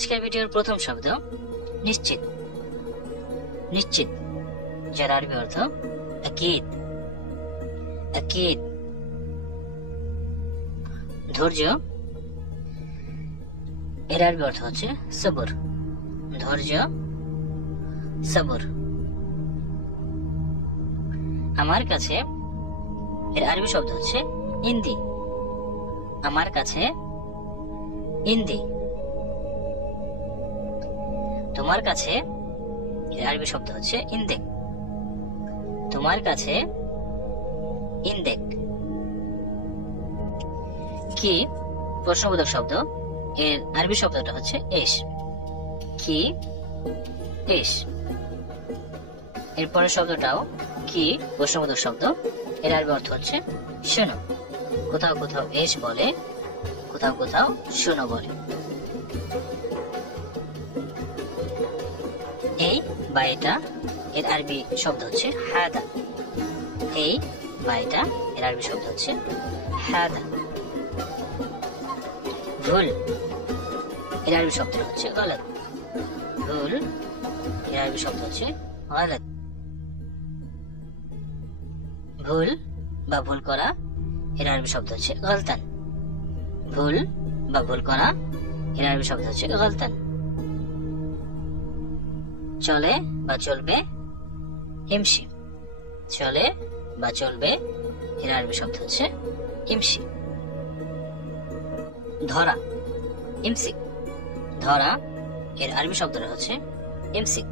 আজকের ভিডিওর প্রথম শব্দ নিশ্চিত। নিশ্চিত, যার আরবি অর্থ আকিদ। আকিদ। ধৈর্য, এর আরবি অর্থ হচ্ছে সবর। ধৈর্য, সবর। আমার কাছে, এর আরবি শব্দ হচ্ছে ইন্দি। আমার কাছে ইন্দি। তোমার কাছে, এর আরবি শব্দ হচ্ছে ইন্দেক। তোমার কাছে ইন্দেক। কি, প্রশ্নবোধক শব্দ, এর আরবি শব্দটা হচ্ছে এস। কি, এস। এরপরের শব্দটাও কি, প্রশ্নবোধক শব্দ, এর আরবি অর্থ হচ্ছে শোনো। কোথাও কোথাও এস বলে, কোথাও কোথাও শোনো বলে। এই বা এটা, এর আরবি শব্দ হচ্ছে হাদা। এই বা এটা, এর আরবি শব্দ হচ্ছে হাদা। ভুল, এর আরবি শব্দ হচ্ছে গলত। ভুল, এর আরবি শব্দ হচ্ছে গলত। ভুল বা ভুল করা, এর আরবি শব্দ হচ্ছে গলতান। ভুল বা ভুল করা, এর আরবি শব্দ হচ্ছে গলতান। চলে বা চলবে, ইমশি। চলে বা চলবে, এর আরবি শব্দ হচ্ছে ইমশি। ধরা, ইমসিক। ধরা, এর আরবি শব্দটা হচ্ছে ইমসিক।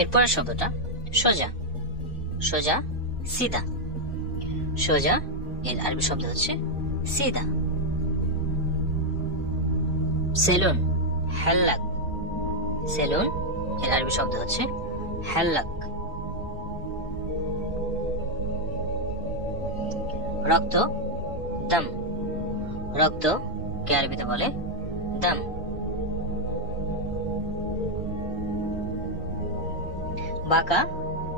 এরপরের শব্দটা সোজা। সোজা, সিদা। সোজা, এর আরবি শব্দ হচ্ছে সিদা। সেলুন, হাল্লাক। সেলুন, এর আরবি শব্দ হচ্ছে হাল্লাক। রক্ত, দম। রক্ত কে আরবিতে বলে দম। বাঁকা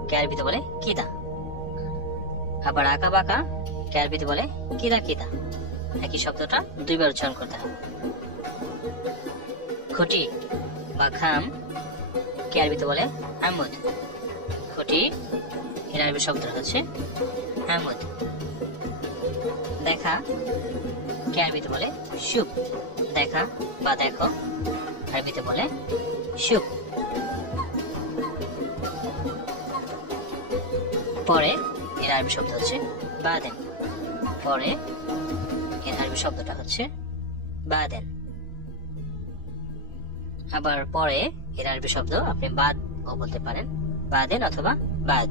কে আরবিতে বলে কিদা। আবার আঁকা বাঁকা কে আরবিতে বলে কিদা কিদা। একই শব্দটা দুইবার উচ্চারণ করতে হবে। খুঁটি বা খাম কে আরবিতে বলে আমুদ। খুঁটি, এর আরবি শব্দ হচ্ছে আমুদ। দেখা কে আরবিতে বলে শুভ। দেখা বা দেখো আরবিতে বলে শুভ। পরে, এর আরবি শব্দ হচ্ছে বাদেন। পরে, এর আরবি শব্দটা হচ্ছে বাদেন। আবার পরে, এর আরবি শব্দ আপনি বাদ ও বলতে পারেন, বাদেন অথবা বাদ।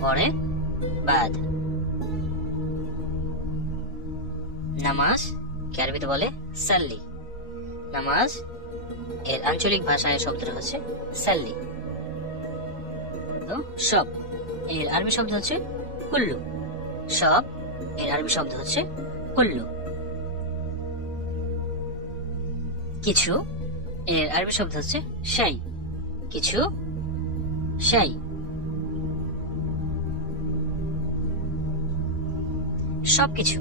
পরে, বাদ। নামাজ কে আরবিতে বলে সাল্লি। নামাজ, এর আঞ্চলিক ভাষায় শব্দটা হচ্ছে সাল্লি। সব, এর আরবি শব্দ হচ্ছে কুল্লু। সব, এর আরবি শব্দ হচ্ছে কুল্লু। কিছু, এর আরবি শব্দ হচ্ছে শাই। কিছু, শাই। সবকিছু,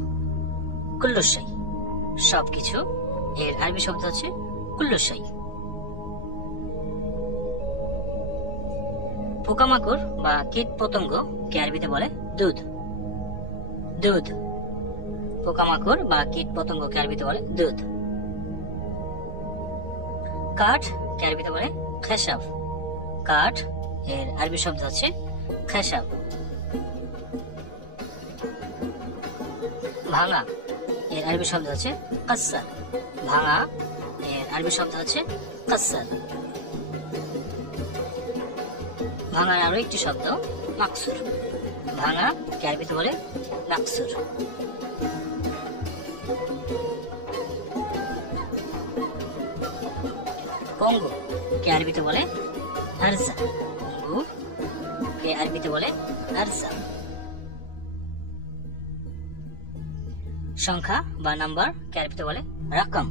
কুল্লু শাই। সবকিছু, এর আরবি শব্দ হচ্ছে কুল্লু শাই। পোকামাকড় বা কীট পতঙ্গ কে আরবিতে বলে দুধ। দুধ। পোকামাকড় বা কীট পতঙ্গ কে আরবিতে বলে দুধ। কাঠ কে আরবিতে বলে খেসাব। কাঠ, এর আরবি শব্দ হচ্ছে খেসাব। ভাঙা, এর আরবি শব্দ হচ্ছে কাসার। ভাঙা, এর আরবি শব্দ হচ্ছে কাসার। ভাঙার আরো একটি শব্দ মাকসুর। ভাঙা কে আরবিতে বলে মাকসুর। পঙ্গু কে আরবিতে বলে আরজা। পঙ্গু কে আরবিতে বলে আরজা। সংখ্যা বা নাম্বার কে আরবিতে বলে রাকম।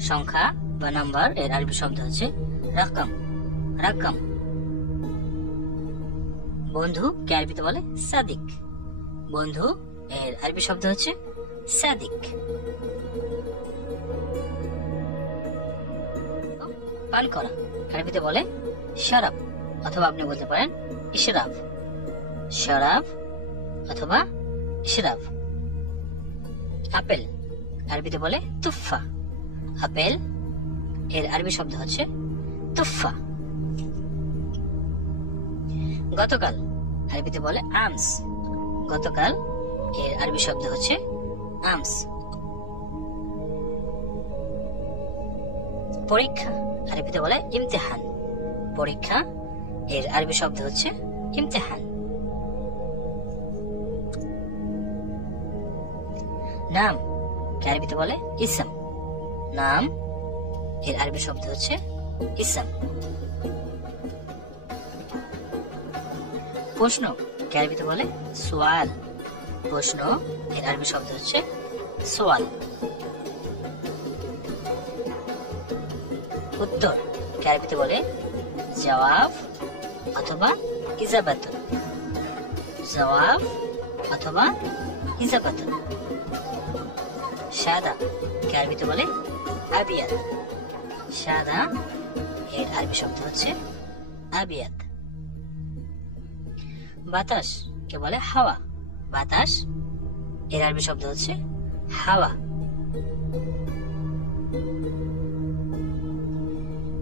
সংখ্যা বা নাম্বার, এর আরবি শব্দ হচ্ছে রাকম। রাকম। বন্ধু কে আরবিতে বলে সাদিক। বন্ধু, এর আরবি শব্দ হচ্ছে সাদিক। পান করা আরবিতে বলে শারাব, অথবা আপনি বলতে পারেন ইশরাব। শারাব অথবা ইশরাব। আপেল আরবিতে বলে তুফা। আপেল এর আরবি শব্দ হচ্ছে তুফা। গতকাল আরবিতে বলে আমস। গতকাল এর আরবি শব্দ হচ্ছে আমস। পরীক্ষা আরবিতে বলে ইমতিহান। পরীক্ষা এর আরবি শব্দ হচ্ছে ইমতিহান। নাম আরবিতে বলে ইসম। নাম এর আরবি শব্দ হচ্ছে ইসম। প্রশ্ন আরবিতে বলে সোয়াল। প্রশ্ন এর আরবি শব্দ হচ্ছে সোয়াল। উত্তর আরবিতে বলে জবাব অথবা ইজাবাতুন। জবাব অথবা ইজাবাতুন। সাদা আরবিতে বলে আবিয়াত। সাদা এর আরবি শব্দ হচ্ছে আবিয়াত। বাতাস কে বলে হাওয়া। বাতাস এর আরবি শব্দ হচ্ছে হাওয়া।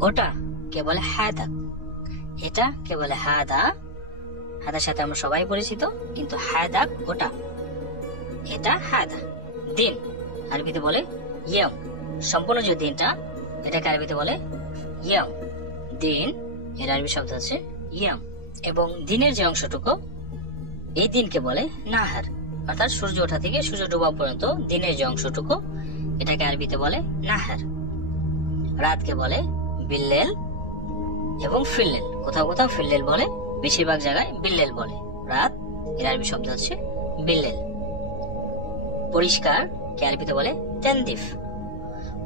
ওটা কে বলে হাদা। এটা কে বলে হাদা। হাদার সাথে আমরা সবাই পরিচিত, কিন্তু হাদা ওটা, এটা হাদা। দিন আরবিতে বলে ইয়ম। সম্পূর্ণ যে দিনটা, এটাকে আরবিতে বলে ইয়ম। দিন এর আরবি শব্দ হচ্ছে ইয়ম। এবং দিনের যে অংশটুকু, এই দিনকে বলে নাহার। অর্থাৎ সূর্য ওঠা থেকে সূর্য ডোবা পর্যন্ত দিনের যে অংশটুকু, এটাকে আরবিতে বলে নাহার। রাতকে বলে বিল্লেল এবং ফিল্লেল। কোথাও কোথাও ফিল্লেল বলে, বেশিরভাগ জায়গায় বিল্লেল বলে। রাত এর আরবি শব্দ হচ্ছে বিল্লেল। পরিষ্কার কে আরবিতে বলে তানদিফ।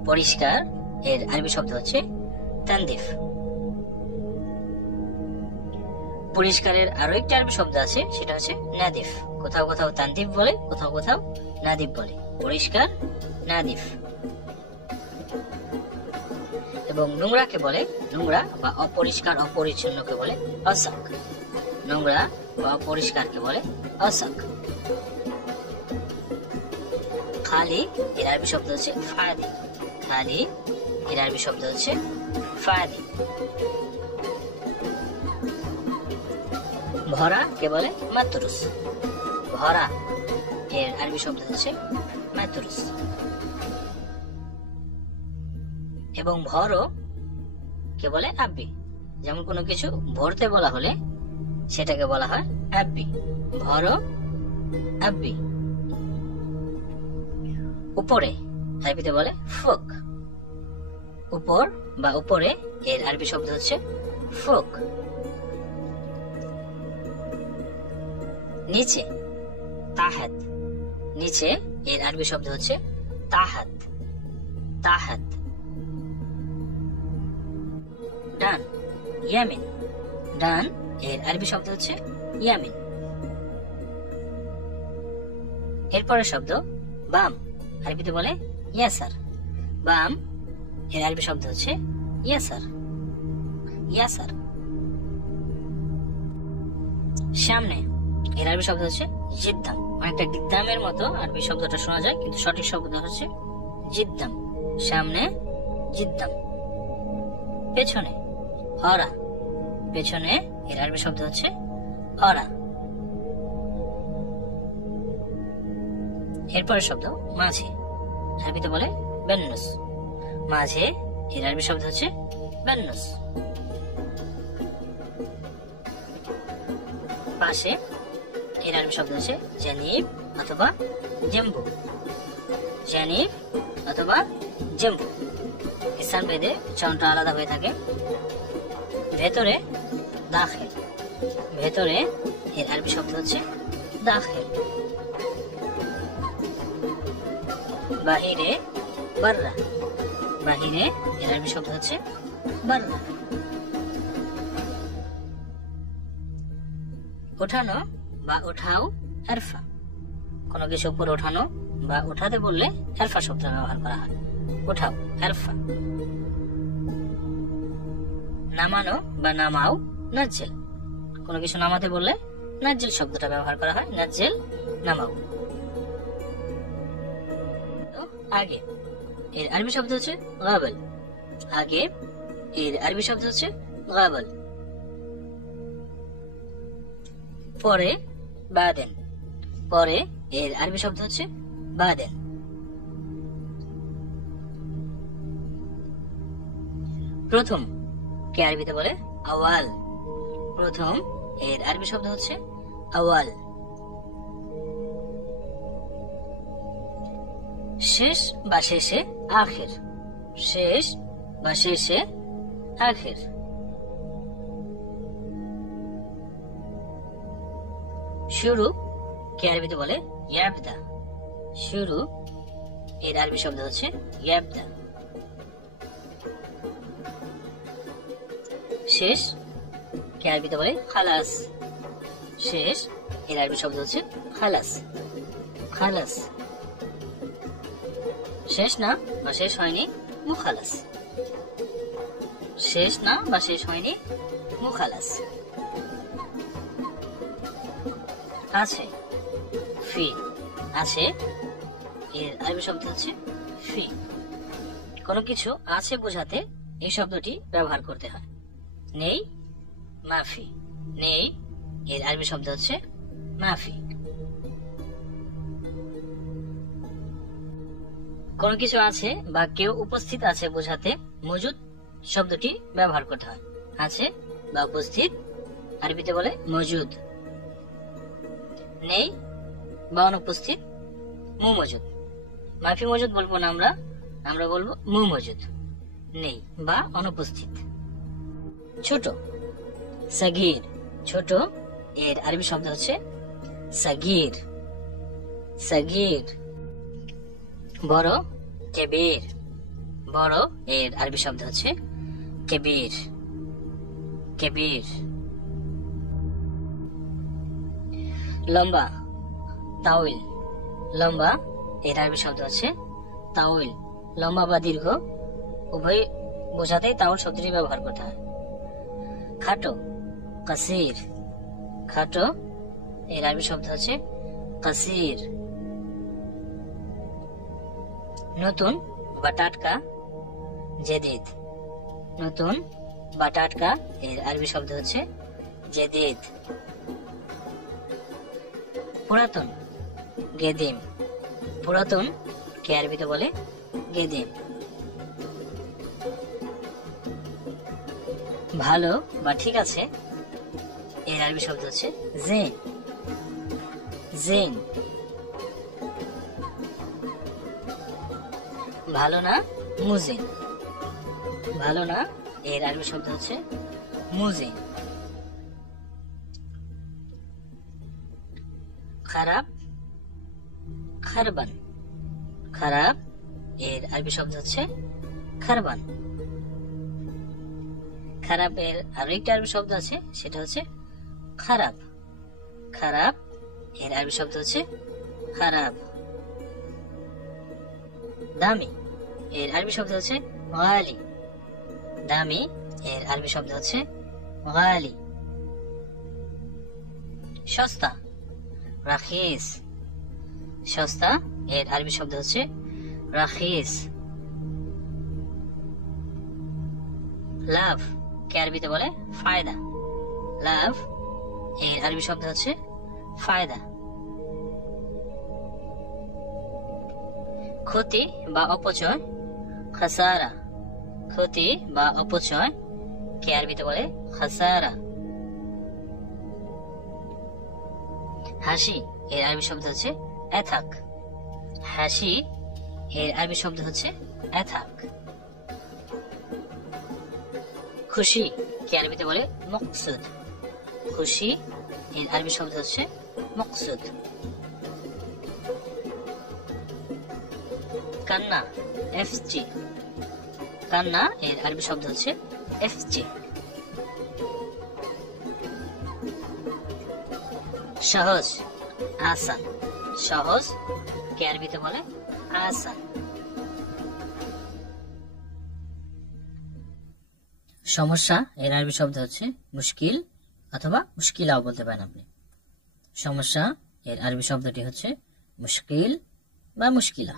পরিষ্কার এর আরবি শব্দ হচ্ছে তানদিফ। পরিষ্কারের আরো একটা আরবি শব্দ আছে, সেটা হচ্ছে নাদিফ। কোথাও কোথাও তানদিফ বলে, কোথাও কোথাও নাদিফ বলে। পরিষ্কার, নাদিফ। এবং নোংরাকে বলে, নোংরা বা অপরিষ্কার অপরিচ্ছন্নকে বলে অসাক। নোংরা বা অপরিষ্কারকে বলে অসাক। খালি এর আরবি শব্দ হচ্ছে ফাদি। খালি এর আরবি শব্দ হচ্ছে ফাদি। ভরা কে বলে মাতরুস। ভরা এর আরবি শব্দ হচ্ছে মাতরুস। এবং ভরো কে বলে আব্বি। যেমন কোনো কিছু ভরতে বলা হলে সেটাকে বলা হয় আব্বি। ভরো, আব্বি। উপরে আরবিতে বলে ফুক। উপর বা উপরে এর আরবি শব্দ হচ্ছে ফুক। নিচে তাহাত। নিচে এর আরবি শব্দ হচ্ছে তাহাত। তাহাত। ডান ইয়ামিন। ডান এর আরবি শব্দ হচ্ছে ইয়ামিন। এরপরের শব্দ বাম, আরবিতে বলে ইয়াসার। বাম এর আরবি শব্দ হচ্ছে ইয়াসার। ইয়াসার। সামনে এর আরবি শব্দ হচ্ছে জিদ্দাম। অনেকটা গিদ্দামের মতো আরবি শব্দটা শোনা যায়, কিন্তু সঠিক শব্দ হচ্ছে জিদ্দাম। সামনে জিদ্দাম। পেছনে অরা। পেছনে এর আরবি শব্দ হচ্ছে অরা। এরপরের শব্দ মাঝে, আরবিতে বলে বেন্নুস। মাঝে এর আরবি শব্দ হচ্ছে বেন্নুস। পাশে এর আরবি শব্দ হচ্ছে জানিব অথবা জেম্বু। জানিব অথবা জেম্বু। স্থান ভেদে উচ্চারণটা আলাদা হয়ে থাকে। ভেতরে দাখিল। ভেতরে এর আরবি শব্দ হচ্ছে দাখিল। বাহিরে বাররা। বাহিরে এর আরবি শব্দ হচ্ছে বাররা। ওঠানো বা ওঠাও এরফা। কোনো কিছু উপর ওঠানো বা ওঠাতে বললে এরফা শব্দ ব্যবহার করা হয়। ওঠাও এরফা। নামানো বা নামাও, নাজ্জেল। কোনো কিছু নামাতে বললে নাজ্জেল শব্দটা ব্যবহার করা হয়, নাজ্জেল, নামাও। আগে এর আরবি শব্দ হচ্ছে গাবল। আগে এর আরবি শব্দ হচ্ছে গাবল। পরে বাদেন। পরে এর আরবি শব্দ হচ্ছে বাদেন। প্রথম কে আরবিতে বলে আওয়াল। প্রথম এর আরবি শব্দ হচ্ছে আওয়াল। শেষ বা শেষে আখির। শেষ বা শেষে আখির। শুরু কে আরবিতে বলে ইয়াবদা। শুরু এর আরবি শব্দ হচ্ছে ইয়াবদা। শেষ কে আরবিতে বলে খালাস। শেষ এর আরবি শব্দ হচ্ছে খালাস। খালাস। শেষ না বা শেষ হয়নি, মুখালাস। শেষ না বা শেষ হয়নি, মুখালাস। আছে ফি। আছে এর আরবি শব্দ হচ্ছে ফি। কোনো কিছু আছে বোঝাতে এই শব্দটি ব্যবহার করতে হয়। নেই, মাফি। নেই এর আরবি শব্দ হচ্ছে মাফি। কোনো কিছু আছে বা কেউ উপস্থিত আছে বোঝাতে মজুদ শব্দটি ব্যবহার করতে হয়। আছে বা উপস্থিত আরবিতে বলে মজুদ। নেই বা অনুপস্থিত মু মজুদ। মাফি মজুদ বলবো না, আমরা বলবো মু মজুদ। নেই বা অনুপস্থিত। ছোট সাগীর। ছোট এর আরবি শব্দ হচ্ছে সাগীর। সাগীর। বড় কেবির। বড় এর আরবি শব্দ হচ্ছে কেবির। কেবির। লম্বা তাউইল। লম্বা এর আরবি শব্দ হচ্ছে তাউইল। লম্বা বা দীর্ঘ উভয় বোঝাতেই তাউল শব্দটি ব্যবহার করতে হয়। খাটো কাসির। খাটো এর আরবি শব্দ হচ্ছে কাসির। নতুন বা টাটকা জেদিদ। নতুন বা টাটকা এর আরবি শব্দ হচ্ছে জেদিদ। পুরাতন গেদিম। পুরাতন কে আরবিতে বলে গেদিম। ভালো বা ঠিক আছে এর আরবি শব্দ হচ্ছে জেন। জেন। ভালো না মুজিন। ভালো না এর আরবি শব্দ হচ্ছে মুজিন। খারাপ খারবান। খারাপ এর আরবি শব্দ হচ্ছে খারবান। খারাপ এর আরো একটা আরবি শব্দ আছে, সেটা হচ্ছে খারাপ। খারাপ এর আরবি শব্দ হচ্ছে খারাপ। দামি এর আরবি শব্দ হচ্ছে গালি। দামি এর আরবি শব্দ হচ্ছে গালি। সস্তা রাখিস। সস্তা এর আরবি শব্দ হচ্ছে রাখিস। লাভ কে আরবিতে বলে ফায়দা। লাভ এর আরবি শব্দ হচ্ছে ফায়দা। ক্ষতি বা অপচয় খাসারা। ক্ষতি বা অপচয় কে আরবিতে বলে খাসারা। হাসি এর আরবি শব্দ হচ্ছে এথাক। হাসি এর আরবি শব্দ হচ্ছে এথাক। খুশি কে আরবিতে বলে মকসুদ। খুশি এর আরবি শব্দ হচ্ছে মকসুদ। কান্না এফজি। কান্না এর আরবি শব্দ হচ্ছে এফজি। সহজ আসান। সহজ কে আরবিতে বলে আসান। সমস্যা এর আরবি শব্দ হচ্ছে মুশকিল অথবা মুশকিলাও বলতে পারেন আপনি। সমস্যা এর আরবি শব্দটি হচ্ছে মুশকিল বা মুশকিলা।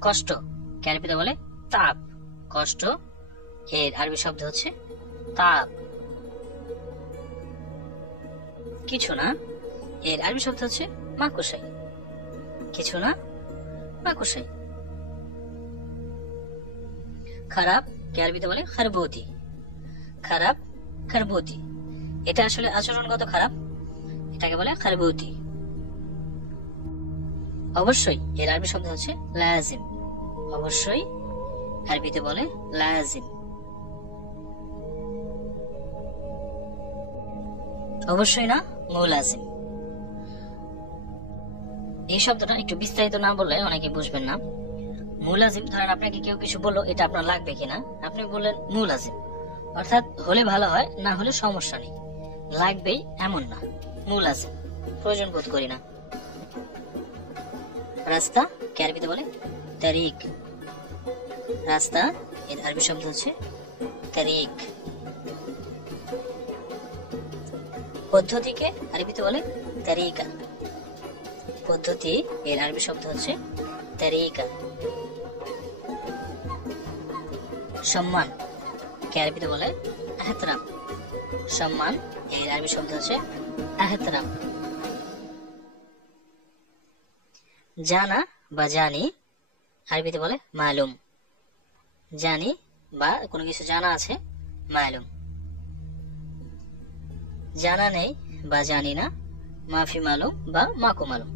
কষ্ট কে আরবিতে বলে তাপ। কষ্ট এর আরবি শব্দ হচ্ছে তাপ। কিছু না এর আরবি শব্দ হচ্ছে মাকুশাই। কিছু না মাকুশাই। খারাপ কে আরবিতে বলে খারবুতি। খারাপ খারবুতি, এটা আসলে আচরণগত খারাপ, এটাকে বলে খারবুতি। অবশ্যই এর আরবি শব্দ হচ্ছে লাজিম। অবশ্যই আরবিতে বলে লাজিম। অবশ্যই না মুলাজিম। এই শব্দটা একটু বিস্তারিত না বললে অনেকে বুঝবেন না। মুলাজিম, ধরেন আপনাকে কেউ কিছু বললো, এটা আপনার লাগবে কিনা, আপনি বললেন মুলাজিম, অর্থাৎ হলে ভালো হয়, না হলে সমস্যা নেই, লাগবেই এমন না। মুলাজিম, প্রয়োজন বোধ করি না। রাস্তা কে আরবিতে বলে তারিক। রাস্তা এর আরবি শব্দ হচ্ছে তারিক। পদ্ধতিকে আরবিতে বলে তারিকা। পদ্ধতি এর আরবি শব্দ হচ্ছে তারিকা। সম্মান কে আরবিতে বলে এহতরাম। সম্মান এর আরবি শব্দ হচ্ছে এহতরাম। জানা বা জানি আরবিতে বলে মালুম। জানি বা কোনো কিছু জানা আছে, মালুম। জানা নেই বা জানি না, মাফি মালুম বা মাকু মালুম।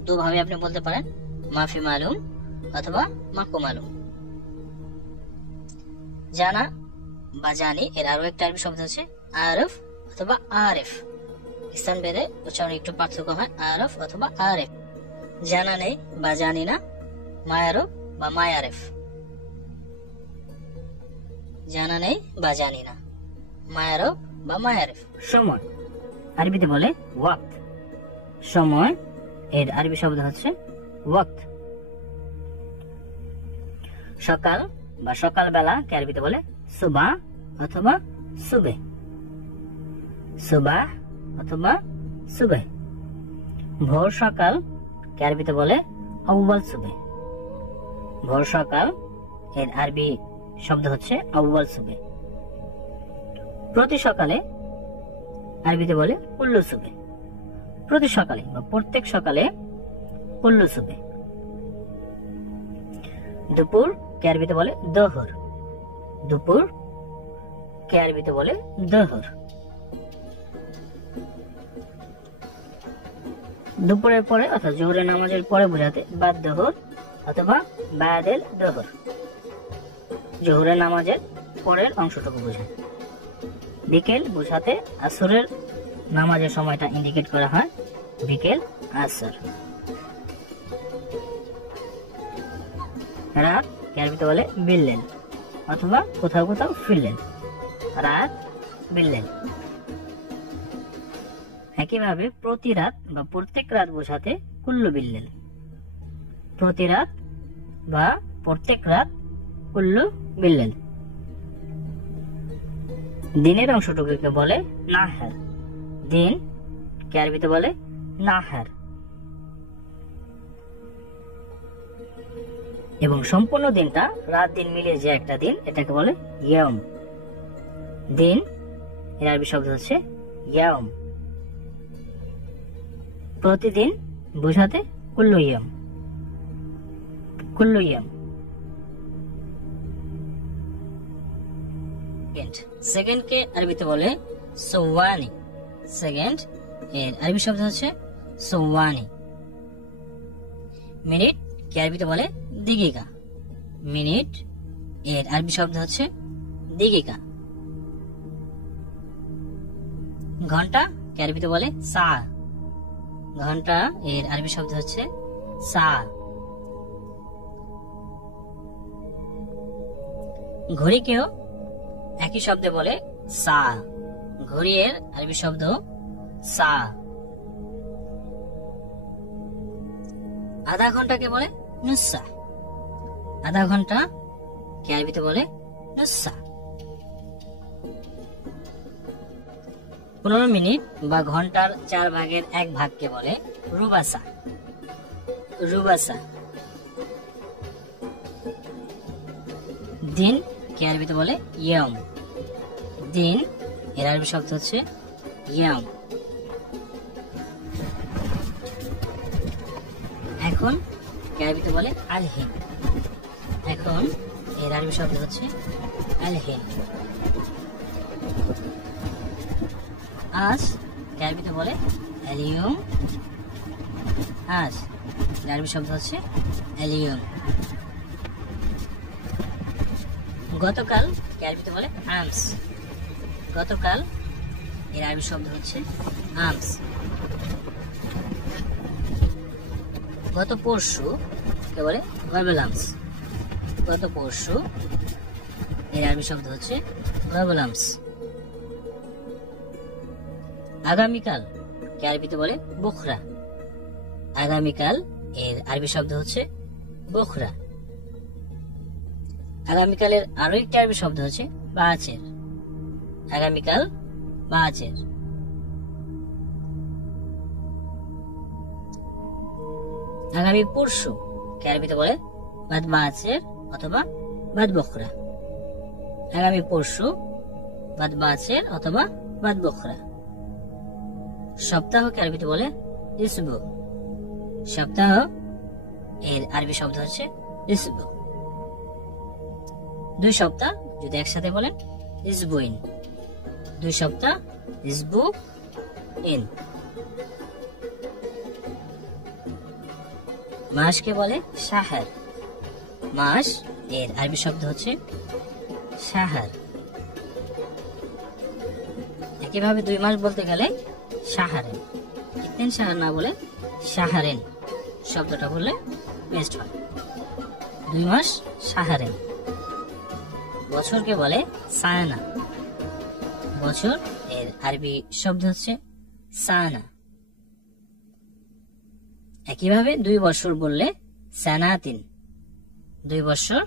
দুভাবে আপনি বলতে পারেন, মাফি মালুম অথবা মাকু মালুম। জানা বা জানি এর আরো একটা আরবি শব্দ হচ্ছে আরফ অথবা আরেফ। স্থান ভেদে উচ্চারণ একটু পার্থক্য হয়, আরফ অথবা আরেফ। জানা নেই বা জানি না, মায়ারফ বা মায়ারেফ। জানা নেই বা জানি না, মায়ারফ বা মায়ারেফ। সময় আরবিতে বলে ওয়াক্ত। সময় এর আরবি শব্দ হচ্ছে ওয়াক্ত। সকাল বা সকালবেলা কে আরবিতে বলে সুবাহ অথবা সুবে। সুবাহ অথবা সুবে। ভোর সকাল কে আরবিতে বলে আউয়াল সুবে। ভোর সকাল এর আরবি শব্দ হচ্ছে আউয়াল সুবে। প্রতি সকালে আরবিতে বলে কুল্লু সুবে। প্রতি সকালে বা প্রত্যেক সকালে কুল্লু সুবে। দুপুর কে আরবিতে বলে দোহর। দুপুর কে আরবিতে বলে দোহর। দুপুরের পরে অর্থাৎ জোহরের নামাজের পরে বোঝাতে বাদ দোহর অথবা বাদেল দোহর। জোহরের নামাজের পরের অংশটুকু বোঝায়। বিকেল বোঝাতে আসরের নামাজের সময়টা ইন্ডিকেট করা হয়, বিকেল আসর। রাত কে আরবিতে বলে বিল্লেল অথবা কোথাও কোথাও ফিরলেন। রাত বিল্লেল। একইভাবে প্রতি রাত বা প্রত্যেক রাত বোঝাতে কুল্লু বিল্লেল। প্রতি রাত বা প্রত্যেক রাত কুল্লু বিল্লেল। দিনের অংশটুকুকে বলে নাহার। দিন কে আরবিতে বলে নাহার। এবং সম্পূর্ণ দিনটা, রাত দিন মিলিয়ে যে একটা দিন, এটাকে বলে ইয়াম। দিন এর আরবি শব্দ হচ্ছে ইয়াম। প্রতিদিন বোঝাতে কুল্লু ইয়াম। কুল্লু ইয়াম। সেকেন্ড কে আরবিতে বলে সওয়ানি। সেকেন্ড এর আরবি শব্দ হচ্ছে সওয়ানি। মিনিট কে আরবিতে বলে দিগিকা। মিনিট এর আরবি শব্দ হচ্ছে দিগিকা। ঘন্টা কে আরবিতে বলে সা। ঘন্টা এর আরবি শব্দ হচ্ছে সা। ঘড়িকেও একই শব্দে বলে সা। ঘড়ি এর আরবি শব্দ সা। আধা ঘন্টাকে বলে নুসা। আধা ঘন্টা কে আরবিতে বলে নুসা। 15 মিনিট বা ঘন্টার 4 ভাগের 1 ভাগকে বলে রুবাসা। রুবাসা। দিন কে আরবিতে বলে ইয়ম। দিন এর আরবি শব্দ হচ্ছে ইয়ম। এখন কে আরবিতে বলে আলহিন। এখন এর আরবি শব্দ হচ্ছে আলহিন। আজ কে আরবিতে বলে আলিয়ম। আজ এর আরবি শব্দ হচ্ছে আলিয়ম। গতকাল কে আরবিতে বলে আমস। গতকাল এর আরবি শব্দ হচ্ছে আমস। গত পরশু কে বলে ওয়াবেল আমস। গত পরশু এর আরবি শব্দ হচ্ছে ওয়াবেল আমস। আগামীকাল কে আরবিতে বলে বুখরা। আগামীকাল এর আরবি শব্দ হচ্ছে বুখরা। আগামীকালের আরো একটি আরবি শব্দ হচ্ছে বাচের। আগামীকাল বাচের। আগামী পরশু কে আরবিতে বলে বাদ বাচের অথবা বাদ বখরা। আগামী পরশু বাদ বাচের অথবা বাদ বখরা। সপ্তাহ কে আরবিতে বলে ইসবু। সপ্তাহ এর আরবি শব্দ হচ্ছে ইসবু। 2 সপ্তাহ যদি একসাথে বলেন ইসবুইন। 2 সপ্তাহ ইসবু ইন। মাসকে বলে শাহর। মাস এর আরবি শব্দ হচ্ছে শাহর। একইভাবে 2 মাস বলতে গেলে শাহরেন। 3 শাহর না বলে শাহরেন শব্দটা বললে বেস্ট হয়। 2 মাস শাহরেন। বছরকে বলে সানা। বছর এর আরবি শব্দ হচ্ছে সানা। একইভাবে 2 বছর বললে সানাতিন। 2 বছর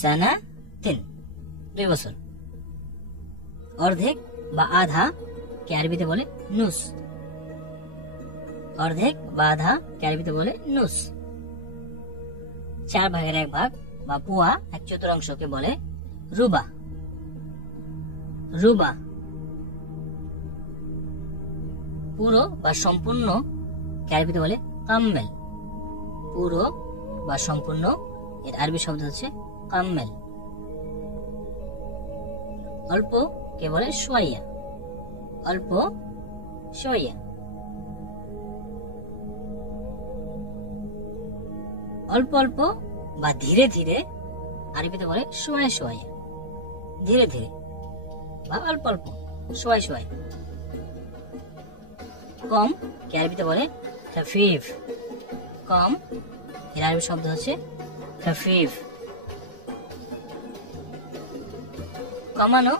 সানাতিন 2 বছর। অর্ধেক বা আধা কে আরবিতে বলে নুস। অর্ধেক বা আধা কে আরবিতে বলে নুস। 4 ভাগের 1 ভাগ বা পুয়া 1/4 বলে রুবা। রুবা। পুরো বা সম্পূর্ণ কে আরবিতে বলে কাম্মেল। পুরো বা সম্পূর্ণ এর আরবি শব্দ হচ্ছে কাম্মেল। অল্প কে বলে শোয়াইয়া। অল্প শোয়াইয়া। অল্প অল্প বা ধীরে ধীরে আরবিতে বলে শোয়ায় শোয়াইয়া। ধীরে ধীরে বা অল্প অল্প শোয়ায় শোয়ায়। কম কে আরবিতে বলে খাফিফ। কম এর আরবি শব্দ হচ্ছে খাফিফ। কমানো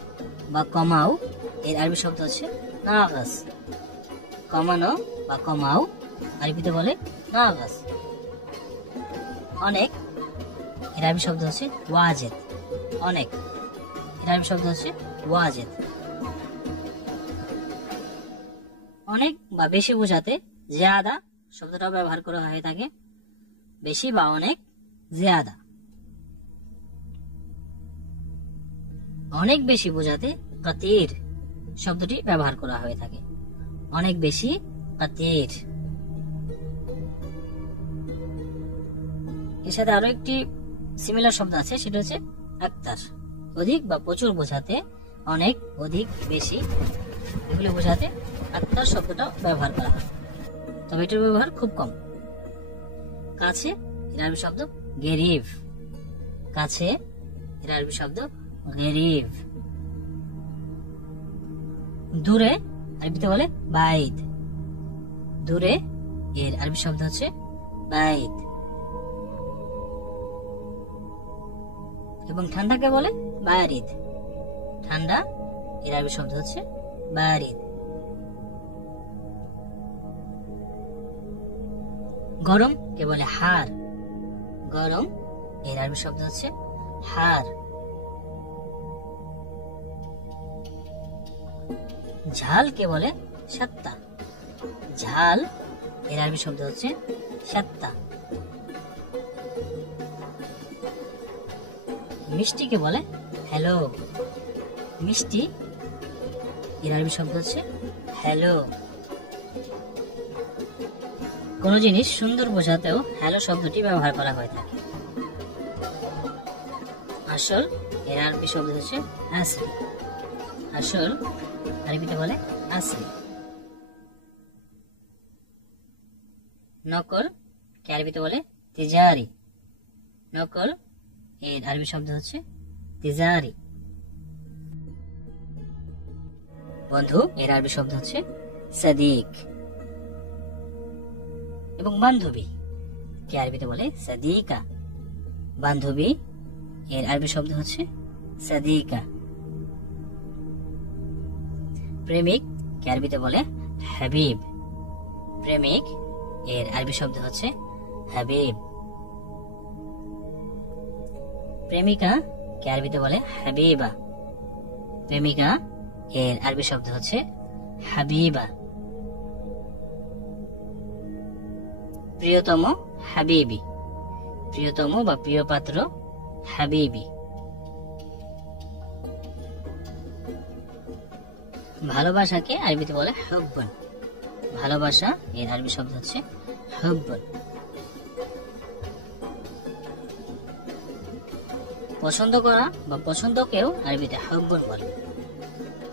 বা কমাও এর আরবি শব্দ হচ্ছে নাগাস। কমানো বা কমাও আরবিতে বলে নাগাস। অনেক এর আরবি শব্দ হচ্ছে ওয়াজেদ। অনেক এর আরবি শব্দ হচ্ছে ওয়াজেদ। অনেক বা বেশি বোঝাতে জিয়াদা শব্দটা ব্যবহার করা হয়ে থাকে। বেশি বা অনেক, জিয়াদা। অনেক বেশি বোঝাতে কাতির শব্দটি ব্যবহার করা হয়ে থাকে। অনেক বেশি, কাতির। এর সাথে আরো একটি সিমিলার শব্দ আছে, সেটা হচ্ছে আক্তার। অধিক বা প্রচুর বোঝাতে অনেক, অধিক, বেশি এগুলো বোঝাতে আক্তার শব্দটা ব্যবহার করা হয়, তবে এটার ব্যবহার খুব কম। কাছে এর আরবি শব্দ গেরিব। কাছে এর আরবি শব্দ গেরিব। দূরে আরবিতে বলে বাইদ। দূরে এর আরবি শব্দ হচ্ছে বাইদ। এবং ঠান্ডাকে বলে বারিদ। ঠান্ডা এর আরবি শব্দ হচ্ছে বারিদ। গরম কে বলে হার। গরম এর আরবি শব্দ হচ্ছে হার। ঝালকে বলে সাত্তা। ঝাল এর আরবি শব্দ হচ্ছে সাত্তা। মিষ্টিকে বলে হ্যালো। মিষ্টি এর আরবি শব্দ হচ্ছে হ্যালো। কোন জিনিস সুন্দর বোঝাতেও হ্যালো শব্দটি ব্যবহার করা হয়ে থাকে। আসল এর আরবি শব্দ হচ্ছে আসলি। আসল আরবিতে বলে আসলি। নকল কে আরবিতে বলে তিজারি। নকল এর আরবি শব্দ হচ্ছে তিজারি। বন্ধু এর আরবি শব্দ হচ্ছে সাদিক। এবং বান্ধবী কে আরবিতে বলে সাদিকা। বান্ধবী এর আরবি শব্দ হচ্ছে সাদিকা। প্রেমিক কে আরবিতে বলে হাবিব। প্রেমিক এর আরবি শব্দ হচ্ছে হাবিব। প্রেমিকা কে আরবিতে বলে হাবিবা। প্রেমিকা এর আরবি শব্দ হচ্ছে হাবিবা। প্রিয়তম হাবিবি। প্রিয়তম বা প্রিয় পাত্র হাবিবি। ভালোবাসাকে আরবিতে বলে হুব্বুন। ভালোবাসা এর আরবি শব্দ হচ্ছে হুব্বুন। পছন্দ করা বা পছন্দকেও আরবিতে হুব্বুন বলে।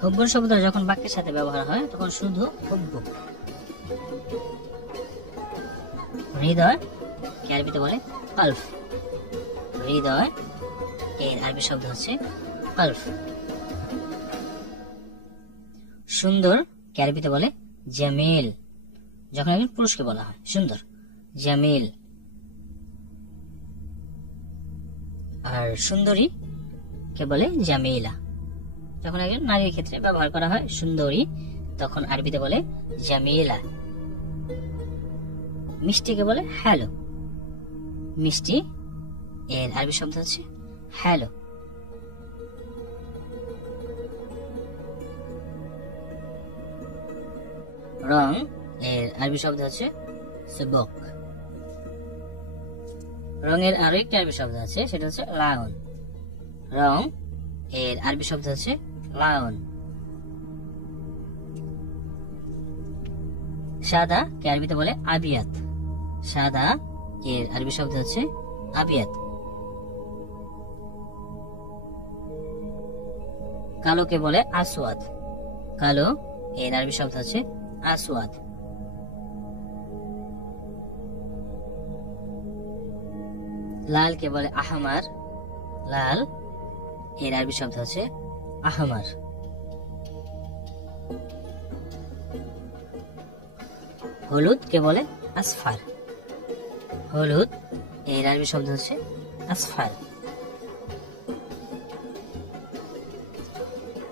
হুব্বুন শব্দ যখন বাক্যের সাথে ব্যবহার হয় তখন শুধু হুব্বু। হৃদয় কে আরবিতে বলে কলফ। হৃদয় এর আরবি শব্দ হচ্ছে কলফ। সুন্দর কে আরবিতে বলে জামিল। যখন একজন পুরুষকে বলা হয় সুন্দর, জামিল। আর সুন্দরী কে বলে জামিলা। যখন একজন নারীর ক্ষেত্রে ব্যবহার করা হয় সুন্দরী, তখন আরবিতে বলে জামিলা। মিষ্টিকে বলে হ্যালো। মিষ্টি এর আরবি শব্দ হচ্ছে হ্যালো। রং এর আরবি শব্দ হচ্ছে সুবক। রঙের আরো একটা আরবি শব্দ আছে, সেটা হচ্ছে লাউন। রং এর আরবি শব্দ হচ্ছে লাউন। সাদা কে আরবিতে বলে আবিয়াত। সাদা এর আরবি শব্দ হচ্ছে আবিয়াত। কালোকে বলে আসওয়াদ। কালো এর আরবি শব্দ হচ্ছে আসওয়াদ। লাল কে বলে আহমার। লাল এর আরবি শব্দ হচ্ছে আহমার। হলুদ কে বলে আসফার। হলুদ এর আরবি শব্দ হচ্ছে আসফার।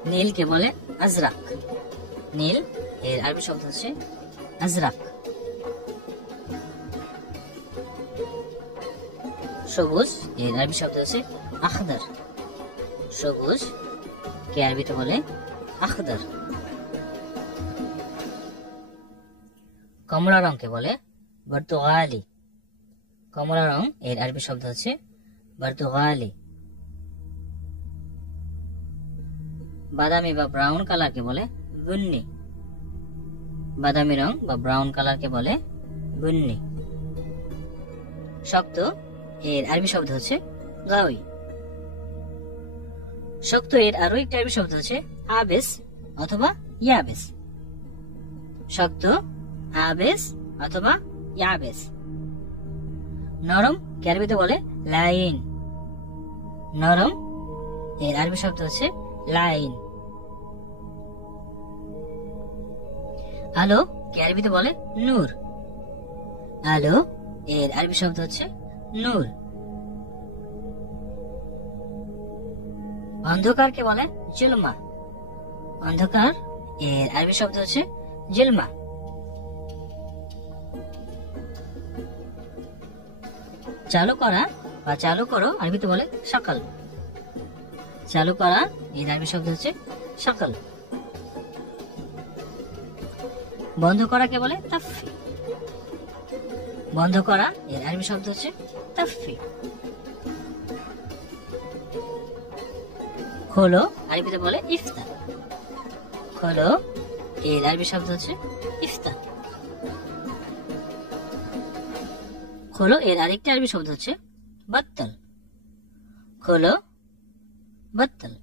নীল কে বলে আজরাক। নীল এর আরবি শব্দ হচ্ছে আজরাক। সবুজ এর আরবি শব্দ হচ্ছে আখদার। সবুজ কে আরবিতে বলে আখদার। কমলা রংকে বলে বর্তুগালি। কমলা রং এর আরবি শব্দ হচ্ছে বর্তুগালি। বাদামি বা ব্রাউন কালারকে বলে বুন্নি। বাদামি রং বা ব্রাউন কালারকে বলে বুন্নি। শক্ত এর আরবি শব্দ হচ্ছে গাওয়ি। শক্ত এর আরো একটা আরবি শব্দ হচ্ছে আবেস অথবা ইয়াবেস। শক্ত, আবেস অথবা ইয়াবেস। নরম কে আরবিতে বলে লাইন। নরম এর আরবি শব্দ হচ্ছে লাইন। আলো কে আরবিতে বলে নূর। আলো এর আরবি শব্দ হচ্ছে নূর। অন্ধকারকে বলে জুলমা। অন্ধকার এর আরবি শব্দ হচ্ছে জুলমা। চালু করা বা চালু করো আরবিতে বলে সকাল। চালু করা এর আরবি শব্দ হচ্ছে সকাল। বন্ধ করাকে বলে তাফি। বন্ধ করা এর আরবি শব্দ হচ্ছে তাফি। খোলো আরবিতে বলে ইফতা। খোলো এর আরবি শব্দ হচ্ছে ইফতা। খোলো এর আরেকটা আরবি শব্দ হচ্ছে বাত্তাল। খোলো বাত্তাল।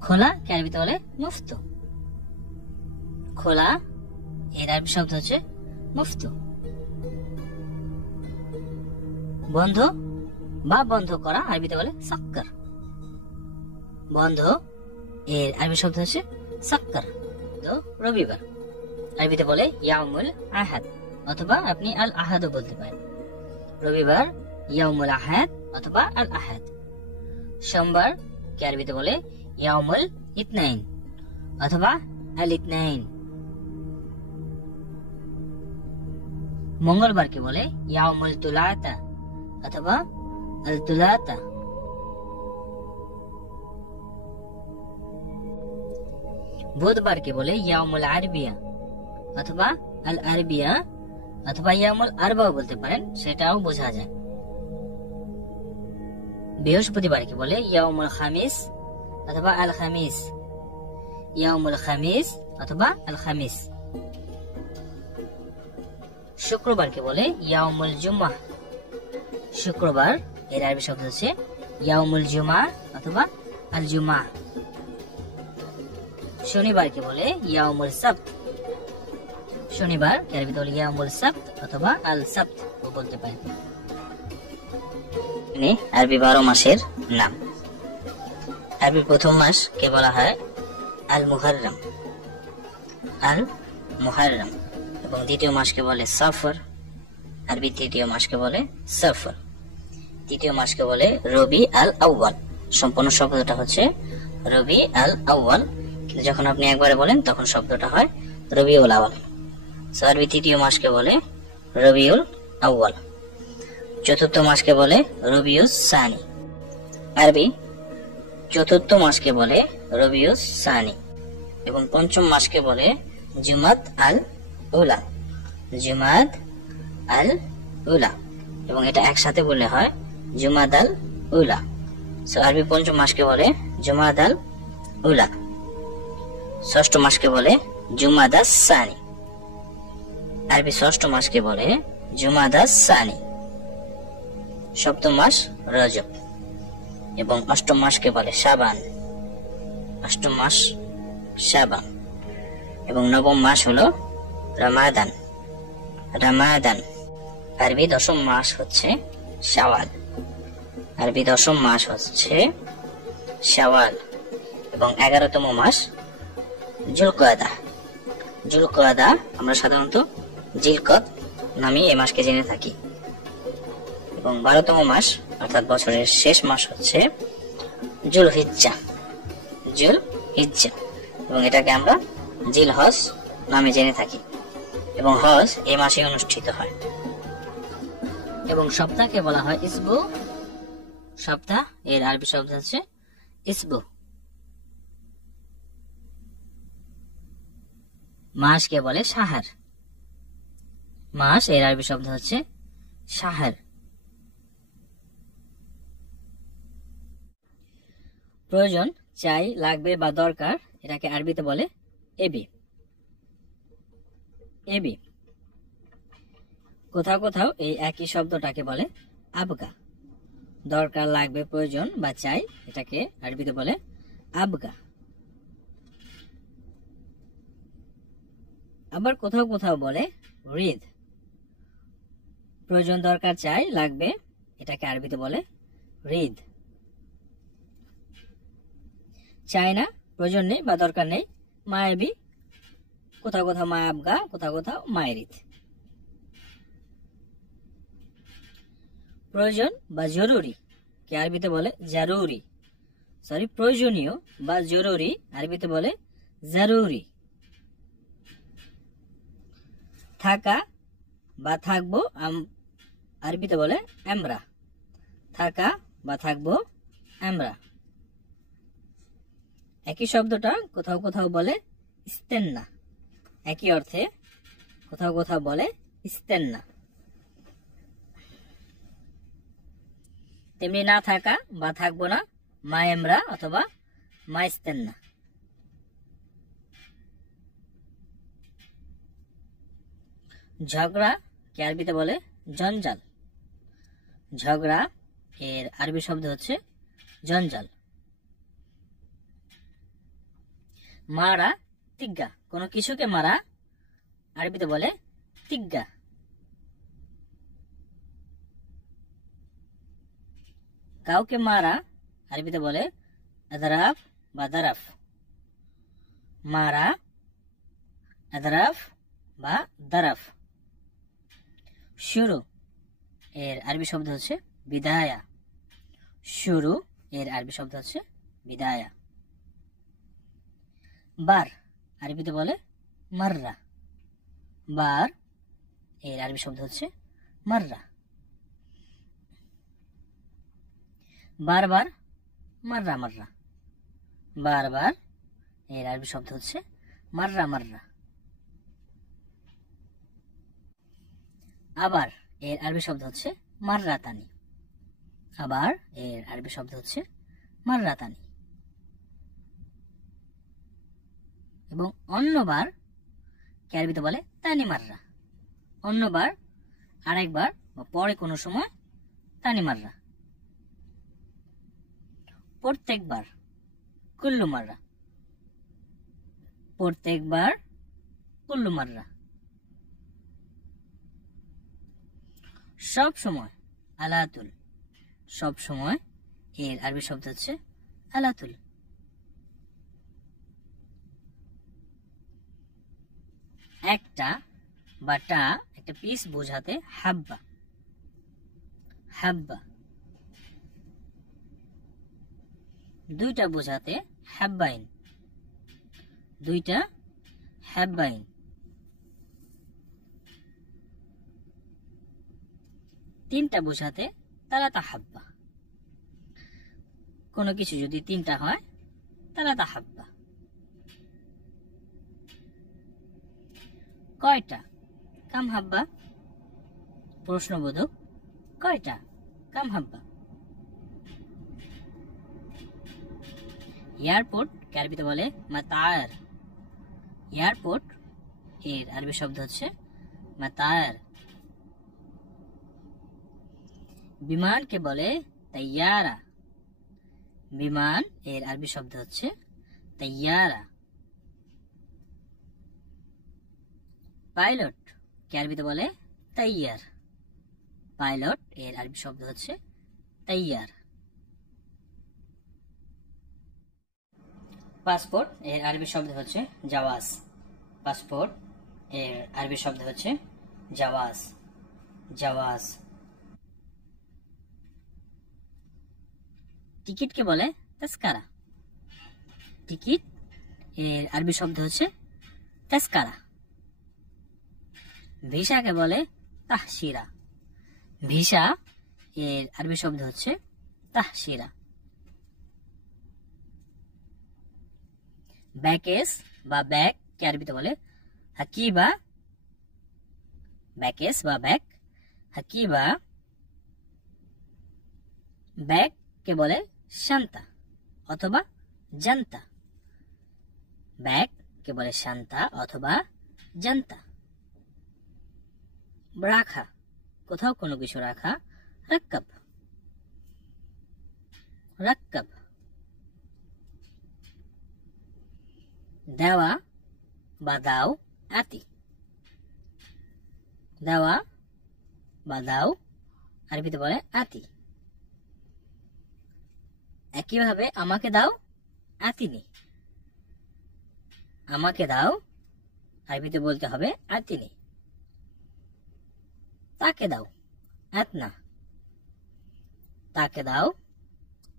খোলা কে আরবিতে বলে মুফতু। খোলা এর আরবি শব্দ হচ্ছে মুফতু। বন্ধ বা বন্ধ করা আরবিতে বলে সাক্কার। বন্ধ এর আরবি শব্দ হচ্ছে সাক্কার। তো রবিবার আরবিতে বলে ইয়াউমুল আহাদ, অথবা আপনি আল আহাদও বলতে পারেন। রবিবার ইয়াউমুল আহাদ অথবা আল আহাদ। সোমবার কে আরবিতে বলে ইয়াউমুল ইতনাইন অথবা আল ইতনাইন। মঙ্গলবারকে বলে ইয়াউমুল তুলাতা অথবা আল তুলাতা। বুধবারকে বলে ইয়াউমুল আরবিয়া অথবা আল আরবিয়া অথবা ইয়াউমুল আরবাও বলতে পারেন, সেটাও বোঝা যায়। বৃহস্পতিবারকে বলে ইয়াউমুল খামিস অথবা আল খামিস। ইয়াউমুল খামিস অথবা আল খামিস। শুক্রবারকে বলে ইয়াউমুল জুমআহ। শুক্রবার এর আরবি শব্দ হচ্ছে ইয়াউমুল জুমআহ অথবা আল জুমআহ। শনিবারকে বলে ইয়াউমুল সাবত। শনিবার এর আরবিতে বলে ইয়াউমুল সাবত অথবা আল সাবত বলতে পারেন। আরবি 12 মাসের নাম। আরবির প্রথম মাস কে বলা হয় আল মুহররম। আল মুহররম। এবং দ্বিতীয় মাসকে বলে সফর। আরবি তৃতীয় মাসকে বলে সফর। তৃতীয় মাসকে বলে রবি আল আউয়াল। সম্পূর্ণ শব্দটা হচ্ছে রবি আল আউয়াল, কিন্তু যখন আপনি একবারে বলেন তখন শব্দটা হয় রবিউল আউয়াল। আরবি তৃতীয় মাসকে বলে রবিউল আউয়াল। চতুর্থ মাসকে বলে রবিউস সানি। আরবি চতুর্থ মাসকে বলে রবিউস সানি। এবং পঞ্চম মাসকে বলে জুমাদ আল উলা। জুমাদ আল উলা। এবং এটা একসাথে বললে হয় জুমাদ আল উলা। আরবি পঞ্চম মাসকে বলে জুমাদ আল উলা। ষষ্ঠ মাসকে বলে জুমাদাস সানি। আরবি ষষ্ঠ মাসকে বলে জুমাদাস সানি। সপ্তম মাস রজব। এবং অষ্টম মাসকে বলে শাবান। অষ্টম মাস শাবান। এবং নবম মাস হলো রমাদান। রমাদান। আরবি দশম মাস হচ্ছে শাওয়াল। আরবি দশম মাস হচ্ছে শাওয়াল। এবং 11তম মাস জুলকাদা। জুলকাদা আমরা সাধারণত জিলকদ নামে এই মাসকে জেনে থাকি। এবং 12তম মাস অর্থাৎ বছরের শেষ মাস হচ্ছে জুলহিজ্জা। জুলহিজ্জা। এবং এটাকে আমরা জিলহজ নামে জেনে থাকি। এবং হজ এই মাসে অনুষ্ঠিত হয়। এবং সপ্তাহকে বলা হয় ইসবু। সপ্তাহ এর আরবি শব্দ হচ্ছে ইসবু। মাসকে বলে শাহর। মাস এর আরবি শব্দ হচ্ছে শাহর। প্রয়োজন, চাই, লাগবে বা দরকার, এটাকে আরবিতে বলে এবি। এবি। কোথাও কোথাও এই একই শব্দটাকে বলে আবগা। দরকার, লাগবে, প্রয়োজন বা চাই, এটাকে আরবিতে বলে আবগা। আবার কোথাও কোথাও বলে রিদ। প্রয়োজন, দরকার, চাই, লাগবে, এটাকে আরবিতে বলে রিদ। চাই না, প্রয়োজন নেই বা দরকার নেই, মায়াবি। কোথাও কোথাও মায়াবগা, কোথাও কোথাও মায়েরিদ। প্রয়োজন বা জরুরি কে আরবিতে বলে জারুরি। প্রয়োজনীয় বা জরুরি আরবিতে বলে জারুরি। থাকা বা থাকবো আরবিতে বলে আমরা। থাকা বা থাকবো আমরা। একই শব্দটা কোথাও কোথাও বলে ইস্তেন্না, একই অর্থে কোথাও কোথাও বলে ইস্তেন্না। তেমনি না থাকা বা থাকবো না, মা এমরা অথবা মা ইস্তেন্না। ঝগড়া কে আরবিতে বলে জঞ্জাল। ঝগড়া এর আরবি শব্দ হচ্ছে জঞ্জাল। মারা তিগ্গা, কোনো কিছুকে মারা আরবিতে বলে তিগ্গা। কাউকে মারা আরবিতে বলে আদরাফ বা দারাফ। মারা, আদরাফ বা দারাফ। শুরু এর আরবি শব্দ হচ্ছে বিদায়া। শুরু এর আরবি শব্দ হচ্ছে বিদায়া। বার আরবিতে বলে মাররা। বার এর আরবি শব্দ হচ্ছে মাররা। বারবার, মাররা মাররা। বারবার এর আরবি শব্দ হচ্ছে মাররা মাররা। আবার এর আরবি শব্দ হচ্ছে মাররাতানি। আবার এর আরবি শব্দ হচ্ছে মাররাতানি। এবং অন্যবার কে আরবিতে বলে তানি মাররা। অন্যবার, আরেকবার বা পরে কোনো সময় তানি মাররা। প্রত্যেকবার কুল্লু মাররা। প্রত্যেকবার কুল্লু মাররা। সব সময় আলাতুল। সব সময় এর আরবি শব্দ হচ্ছে আলাতুল। একটা বা টা একটা পিস বোঝাতে হাব্বা। হাব্বা। দুইটা বোঝাতে হাব্বাইন। দুইটা হাব্বাইন। তিনটা বোঝাতে তালাতা হাব্বা। কোনো কিছু যদি তিনটা হয় তালাতা হাব্বা। কয়টা? কাম হাব্বা। প্রশ্নবোধক, কয়টা? কাম হাব্বা। এয়ারপোর্ট কে আরবিতে বলে মাতায়ার। এয়ারপোর্ট এর আরবি শব্দ হচ্ছে মাতায়ার। বিমানকে বলে তাইয়ারা। বিমান এর আরবি শব্দ হচ্ছে তাইয়ারা। পাইলট কে আরবিতে বলে তাইয়ার। পাইলট এর আরবি শব্দ হচ্ছে তাইয়ার। পাসপোর্ট এর আরবি শব্দ হচ্ছে জাওয়াজ। পাসপোর্ট এর আরবি শব্দ হচ্ছে জাওয়াজ। জাওয়াজ। টিকিটকে বলে তাসকারা। টিকিট এর আরবি শব্দ হচ্ছে তাসকারা। ভিসাকে বলে তাহসিরা। ভিসা এর আরবি শব্দ হচ্ছে তাহসিরা। ব্যাকেস বা ব্যাগ কে আরবিতে বলে হাকিবা। ব্যাকেস বা ব্যাগ, হাকিবা। ব্যাগ কে বলে শান্তা অথবা জান্তা। ব্যাগ কে বলে শান্তা অথবা জান্তা। রাখা, কোথাও কোনো কিছু রাখা, রাক্কাব। রাক্কাব। দেওয়া বা দাও, আতি। দেওয়া বা দাও আরবিতে বলে আতি। একইভাবে আমাকে দাও, আতিনি। আমাকে দাও আরবিতে বলতে হবে আতিনি। তাকে দাও, আতনা। তাকে দাও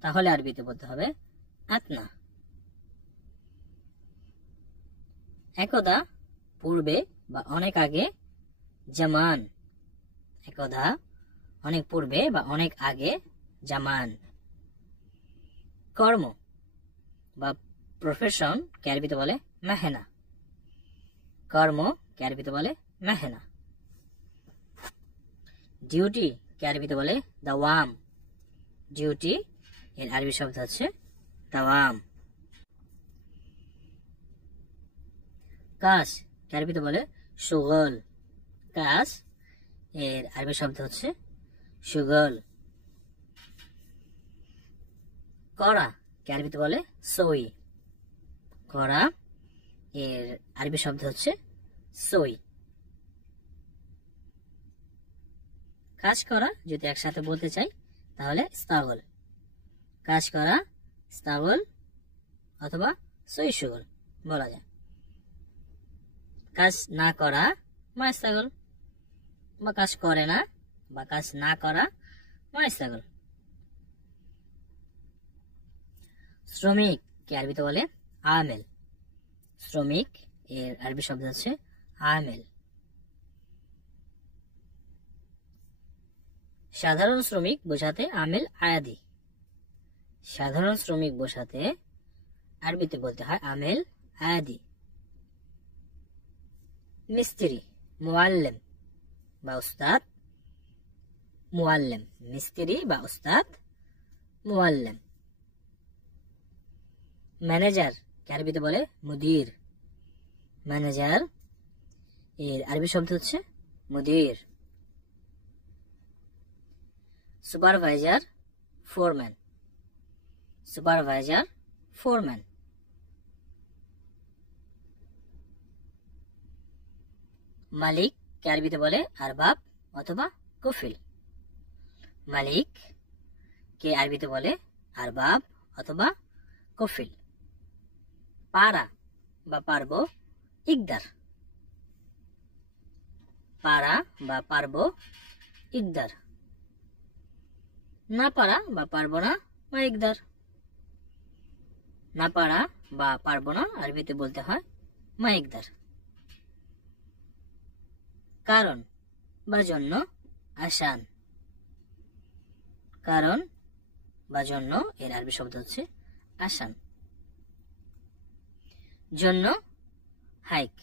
তাহলে আরবিতে বলতে হবে আতনা। একদা, পূর্বে বা অনেক আগে, জামান। একদা, অনেক পূর্বে বা অনেক আগে, জামান। কর্ম বা প্রফেশন কে আরবিতে বলে মেহনা। কর্ম কে আরবিতে বলে মেহনা। ডিউটি কে আরবিতে বলে দাওয়াম। ডিউটি এর আরবি শব্দ হচ্ছে দাওয়াম। কাজ কে আরবিতে বলে শুগল। কাজ এর আরবি শব্দ হচ্ছে শুগল। করা কে আরবিতে বলে সই। করা এর আরবি শব্দ হচ্ছে সই। কাজ করা যদি একসাথে বলতে চাই তাহলে ইস্তাগল। কাজ করা ইস্তাগল অথবা সই শুগল বলা যায়। কাজ না করা মা ইস্তাগল, বা কাজ করে না বা কাজ না করা মা ইস্তাগল। শ্রমিক কে আরবিতে বলে আমেল। শ্রমিক এর আরবি শব্দ হচ্ছে আমেল। সাধারণ শ্রমিক বোঝাতে আমেল আয়াদি। সাধারণ শ্রমিক বোঝাতে আরবিতে বলতে হয় আমেল আয়াদি। মিস্ত্রি মুআল্লিম বা উস্তাদ মুআল্লিম। মিস্ত্রি বা উস্তাদ মুআল্লিম। ম্যানেজার কে আরবিতে বলে মুদির। ম্যানেজার এর আরবি শব্দ হচ্ছে মুদির। Supervisor foreman. Supervisor foreman. মালিক কে আরবিতে বলে আরবাব অথবা কফিল। মালিক কে আরবিতে বলে আরবাব অথবা কফিল। পারা বা পারব ইকদার। পারা বা পারব ইকদার। না পারা বা পারবো না মা ইকদার। না পারা বা পারবো না আরবিতে বলতে হয় মা ইকদার। কারণ বা জন্য আসান। কারণ বা জন্য এর আরবি শব্দ হচ্ছে আসান। জন্য হাইক।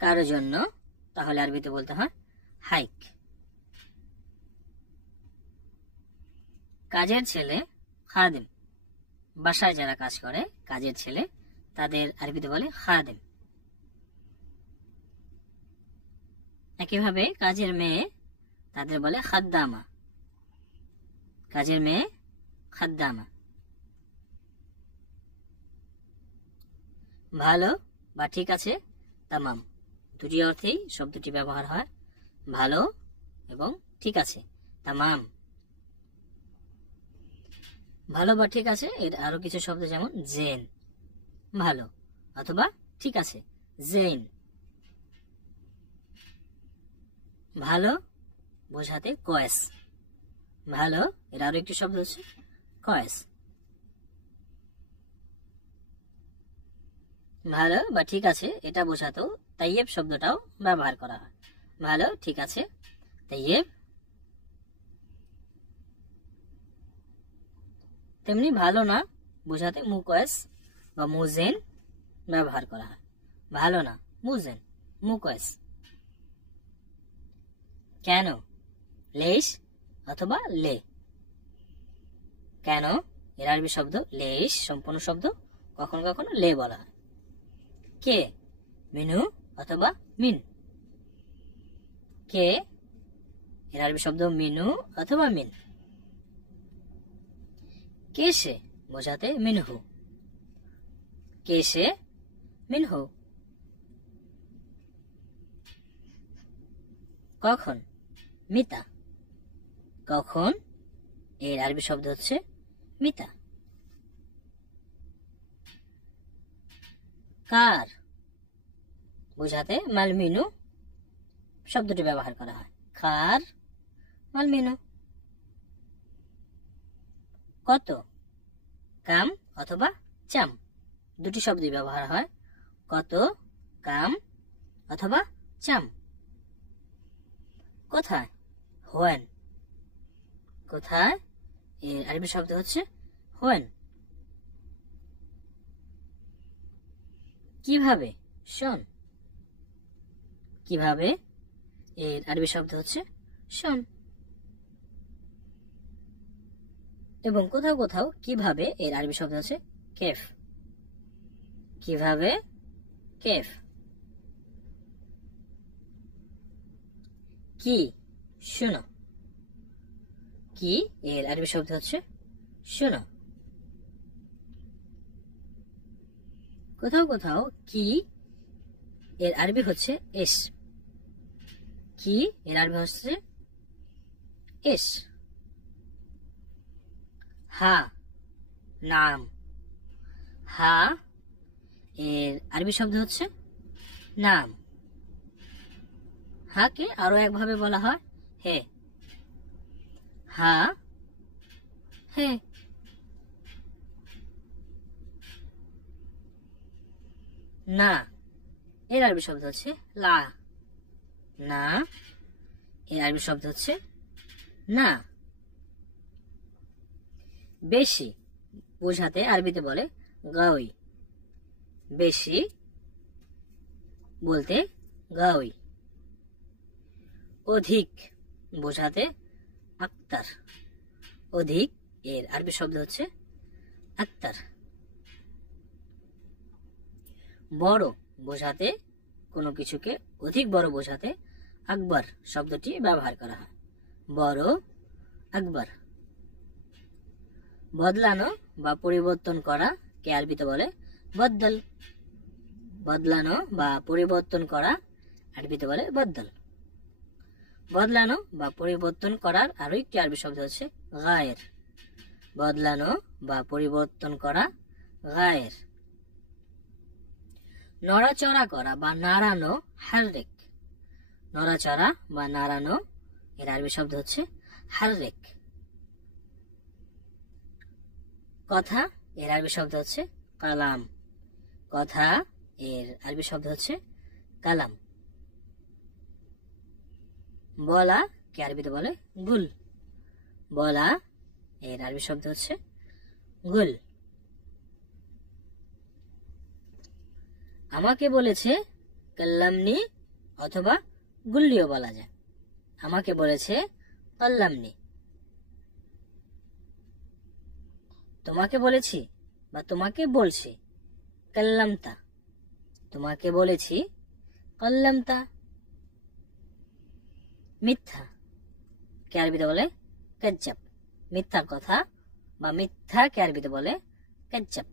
কারো জন্য তাহলে আরবিতে বলতে হয় হাইক। কাজের ছেলে খাদিম। বাসায় যারা কাজ করে কাজের ছেলে তাদের আরবিতে বলে খাদিম। একইভাবে কাজের মেয়ে তাদের বলে খাদ্দামা। কাজের মেয়ে খাদ্দামা। ভালো বা ঠিক আছে তামাম দুটি অর্থেই শব্দটি ব্যবহার হয়। ভালো এবং ঠিক আছে তামাম। ভালো বা ঠিক আছে এর আরো কিছু শব্দ যেমন জেন ভালো অথবা ঠিক আছে জেন। ভালো বোঝাতে কয়েস। ভালো এর আরো একটি শব্দ হচ্ছে কয়েস। ভালো বা ঠিক আছে এটা বোঝাতেও তাইয়েব শব্দটাও ব্যবহার করা হয়। ভালো ঠিক আছে তাইয়েব। তেমনি ভালো না বোঝাতে মুকয়েস বা মুজেন ব্যবহার করা হয়। ভালো না মুজেন মুকয়েস। কেন লেশ অথবা লে। কেন এর আরবি শব্দ লেশ সম্পূর্ণ শব্দ, কখনো কখনো লে বলা হয়। কে মিনু অথবা মিন। কে এর আরবি শব্দ মিনু অথবা মিন। কেসে বোঝাতে মিনহু। কেসে মিনহু। কখন মিতা। কখন এর আরবি শব্দ হচ্ছে মিতা। কার বোঝাতে মালমিনু শব্দটি ব্যবহার করা হয়। কার মালমিনু। কত কাম অথবা চাম দুটি শব্দই ব্যবহার হয়। কত কাম অথবা চাম। কোথায় হোয়েন। কোথায় এর আরবি শব্দ হচ্ছে হোয়েন। কিভাবে, শোন। কিভাবে এর আরবি শব্দ হচ্ছে শোন। এবং কোথাও কোথাও কিভাবে এর আরবি শব্দ হচ্ছে কেফ। কিভাবে, কেফ। কি, শোনো। কি এর আরবি শব্দ হচ্ছে শোনো। কোথাও কোথাও কি এর আরবি হচ্ছে এস। কি এর আরবি হচ্ছে এস। হা, নাম। হা এর আরবি শব্দ হচ্ছে নাম। হাকে আরো একভাবে বলা হয় হে। হা, হে। না এর আরবি শব্দ হচ্ছে লা। না এর আরবি শব্দ হচ্ছে না। বেশি বোঝাতে আরবিতে বলে গাওই। বেশি বলতে গাওই। অধিক বোঝাতে আক্তার। অধিক এর আরবি শব্দ হচ্ছে আক্তার। বড় বোঝাতে, কোনো কিছুকে অধিক বড় বোঝাতে আকবর শব্দটি ব্যবহার করা হয়। বড়, আকবর। বদলানো বা পরিবর্তন করা কে আরবিতে বলে বদল। বদলানো বা পরিবর্তন করা আরবিতে বলে বদল। বদলানো বা পরিবর্তন করার আরো একটি আরবি শব্দ হচ্ছে গায়ের। বদলানো বা পরিবর্তন করা গায়ের। নড়াচড়া করা বা নাড়ানো হাররেক। নড়াচড়া বা নাড়ানো এর আরবি শব্দ হচ্ছে হাররেক। কথা এর আরবি শব্দ হচ্ছে কালাম। কথা এর আরবি শব্দ হচ্ছে কালাম। বলা কে আরবিতে বলে গুল। বলা এর আরবি শব্দ হচ্ছে গুল। আমাকে বলেছে কাল্লামনি অথবা গুল্লিও বলা যায়। আমাকে বলেছে কাল্লামনি। তোমাকে বলেছি বা তোমাকে বলছি কাল্লামতা। তোমাকে বলেছি কাল্লামতা। মিথ্যা কে আরবিতে বলে কাজ্জাব। মিথ্যা কথা বা মিথ্যা কে আরবিতে বলে কাজ্জাব।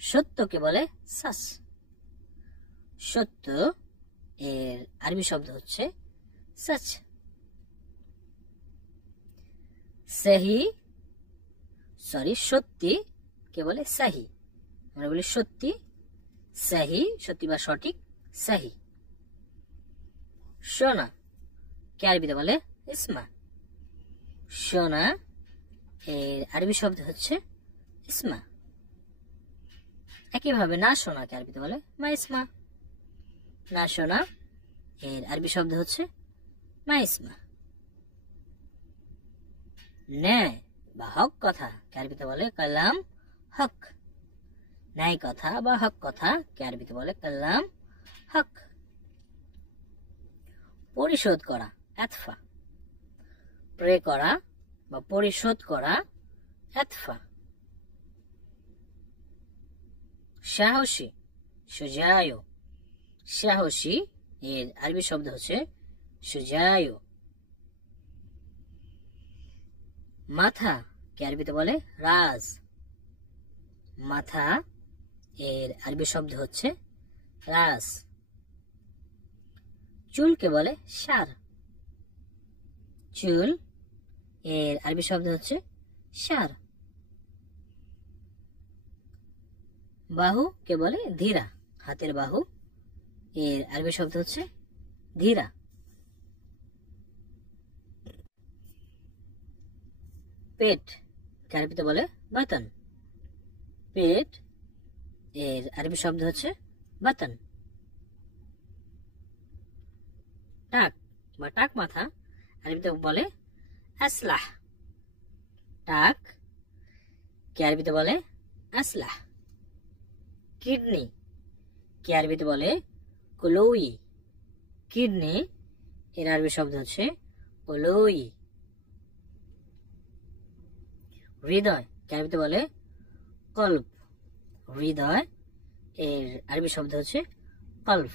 সত্যকে বলে সাস। সত্য এর আরবি শব্দ হচ্ছে সচ। সত্যি কে বলে সাহি। আমরা বলি সত্যি, সাহি, সত্যি বা সঠিক, সাহি। সোনা কে আরবিতে বলে ইসমা। সোনা এর আরবি শব্দ হচ্ছে ইসমা। একইভাবে না শোনা কে আরবিতে বলে মা ইসমা। না শোনা এর আরবি শব্দ হচ্ছে মা ইসমা। ন্যায় বা হক কথা কে আরবিতে বলে কালাম হক। ন্যায় কথা বা হক কথা কে আরবিতে বলে কালাম হক। পরিশোধ করা আতফা। প্রে করা বা পরিশোধ করা আতফা। সাহসী সুজায়ু। সাহসী এর আরবি শব্দ হচ্ছে সুজায়ু। মাথা কে আরবিতে বলে রাজ। মাথা এর আরবি শব্দ হচ্ছে রাজ। চুলকে বলে শার। চুল এর আরবি শব্দ হচ্ছে শার। বাহু কে বলে ধীরা। হাতের বাহু এর আরবি শব্দ হচ্ছে ধীরা। পেট কে আরবিতে বলে বাতন। পেট এর আরবি শব্দ হচ্ছে বাতন। টাক বা টাক মাথা আরবিতে বলে আসলাহ। টাক কে আরবিতে বলে আসলাহ। কিডনি কে আরবিতে বলে কুলুই। কিডনি এর আরবি শব্দ হচ্ছে কুলুই। হৃদয় কে আরবিতে বলে কল্ব। হৃদয় এর আরবি শব্দ হচ্ছে কল্ব।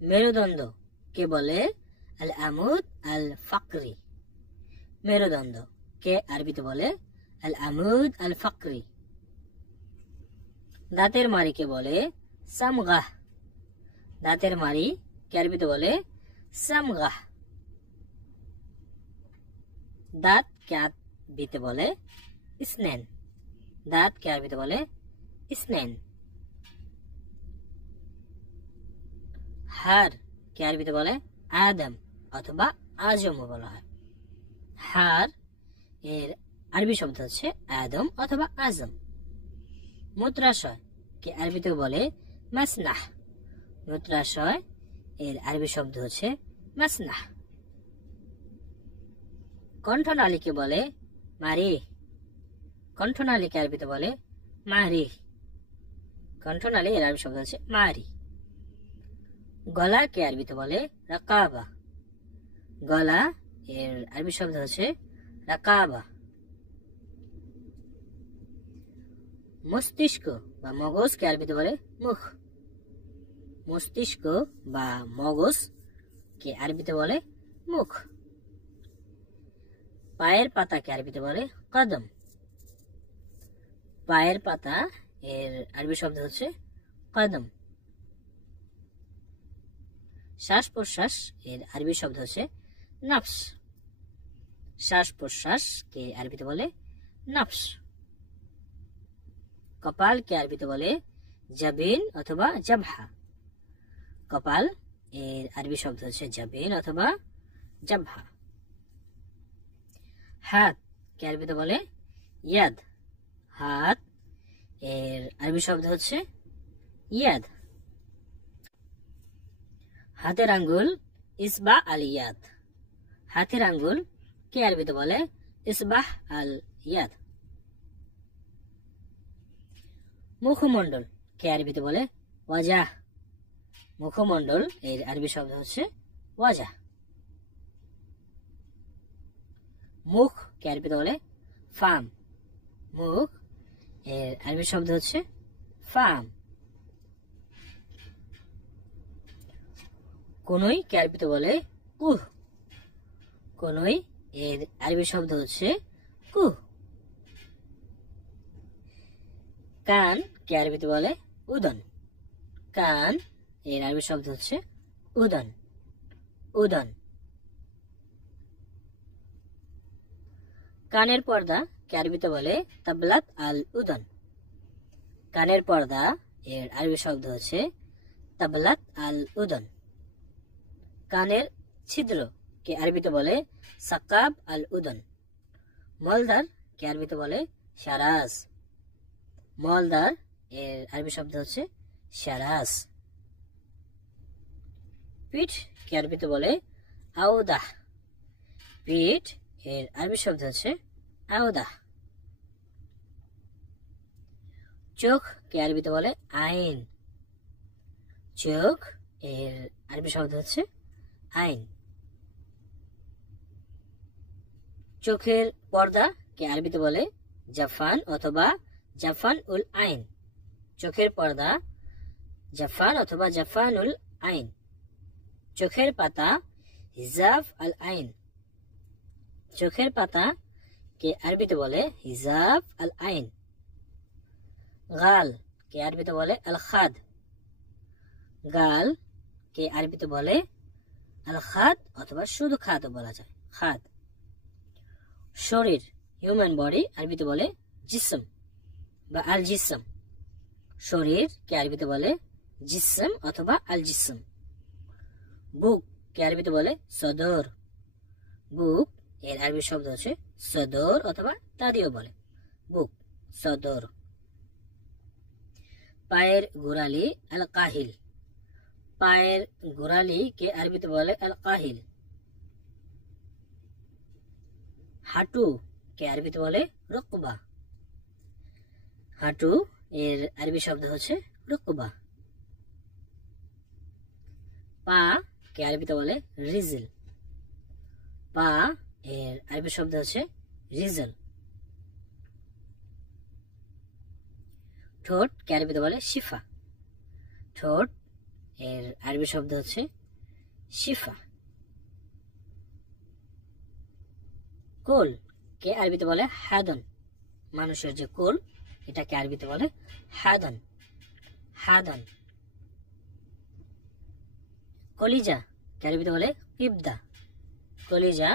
মেরুদণ্ড কে বলে আল আমুদ আল ফাকরি। মেরুদণ্ড কে আরবিতে বলে আল আমুদ আল ফাকরি। দাঁতের মাড়ি কে বলে সামগাহ। দাঁতের মাড়ি কে আরবিতে বলে সামগাহ। দাঁত কে আরবিতে বলে ইসনান। দাঁত কে আরবিতে বলে ইসনান। হাড় কে আরবিতে বলে আদম অথবা আজম বলা হয়। হাড় এর আরবি শব্দ হচ্ছে আদম অথবা আজম। মূত্রাশয় কে আরবিতে বলে মাসনাহ। মূত্রাশয় এর আরবি শব্দ হচ্ছে মাসনাহ। কণ্ঠনালীকে বলে মারি। কণ্ঠনালীকে আরবিতে বলে মারি। কণ্ঠনালী এর আরবি শব্দ হচ্ছে মারি। গলা কে আরবিতে বলে রাকাবা। গলা এর আরবি শব্দ হচ্ছে রাকাবা। মস্তিষ্ক বা মগজ কে আরবিতে বলে মুখ। মস্তিষ্ক বা মগজ কে আরবিতে বলে মুখ। পায়ের পাতা কে আরবিতে বলে কদম। পায়ের পাতা এর আরবি শব্দ হচ্ছে কদম। শ্বাস প্রশ্বাস এর আরবি শব্দ হচ্ছে নফস। শ্বাস প্রশ্বাস কে আরবিতে বলে নফস। কপাল কে আরবিতে বলে জাবিন অথবা জাবহা। কপাল এর আরবি শব্দ হচ্ছে জাবিন অথবা জাবহা। হাত কে আরবিতে বলে ইয়াদ। হাত এর আরবি শব্দ হচ্ছে ইয়াদ। হাতের আঙ্গুল ইসবা আল ইয়াদ। হাতের আঙ্গুল কে আরবিতে বলে ইসবাহ আল ইয়াদ। মুখমণ্ডল কে আরবিতে বলে ওয়াজাহ। মুখমণ্ডল এর আরবি শব্দ হচ্ছে ওয়াজাহ। মুখ কে আরবিতে বলে ফাম। মুখ এর আরবি শব্দ হচ্ছে ফাম। কনুই কে আরবিতে বলে কুহ। কনুই এর আরবি শব্দ হচ্ছে কুহ। কান কে আরবিতে বলে উদন। কান এর আরবি শব্দ হচ্ছে উদন। উদন। কানের পর্দা কে আরবিতে বলে তাবলাত আল উদন। কানের পর্দা এর আরবি শব্দ হচ্ছে তাবলাত আল উদন। কানের ছিদ্র কে আরবিতে বলে সাকাব আল উদন। মলদার কে আরবিতে বলে শারাস। মলদার এর আরবি শব্দ হচ্ছে শারাস। পিঠ কে আরবিতে বলে আউদাহ। পিঠ এর আরবি শব্দ হচ্ছে আউদাহ। চোখ কে আরবিতে বলে আইন। চোখ এর আরবি শব্দ হচ্ছে আইন। চোখের পর্দা কে আরবিতে বলে জাফান অথবা জাফান উল আইন। চোখের পর্দা জাফান অথবা জাফান উল আইন। চোখের পাতা হিজাব আল আইন। চোখের পাতা কে আরবিতে বলে হিজাব আল আইন। গাল কে আরবিতে বলে আল খাদ। গাল কে আরবিতে বলে আল খাদ অথবা শুধু খাদ বলা যায় খাদ। শরীর হিউম্যান বডি আরবিতে বলে জিসম বা আল জিসম। শরীর কে আরবিতে বলে জিসম অথবা আল জিসম। বুক কে আরবিতে বলে সদর। বুক এর আরবি শব্দ হচ্ছে সদর অথবা তাদিও বলে বুক সদর। পায়ের গোড়ালি আল কাহিল। পায়ের গোড়ালি কে আরবিতে বলে আল কাহিল। হাঁটু কে আরবিতে বলে রকবা। হাঁটু এর আরবি শব্দ হচ্ছে রুকবা। পা কে আরবিতে বলে রিজল। পা এর আরবি শব্দ হচ্ছে রিজল। ঠোঁট কে আরবিতে বলে শিফা। ঠোঁট এর আরবি শব্দ হচ্ছে শিফা। কোল কে আরবিতে বলে হাদন। মানুষের যে কোল এটাকে আরবিতে বলে হাদন। হাদন। কলিজা কে আরবিতে বলে কিবদা। কলিজা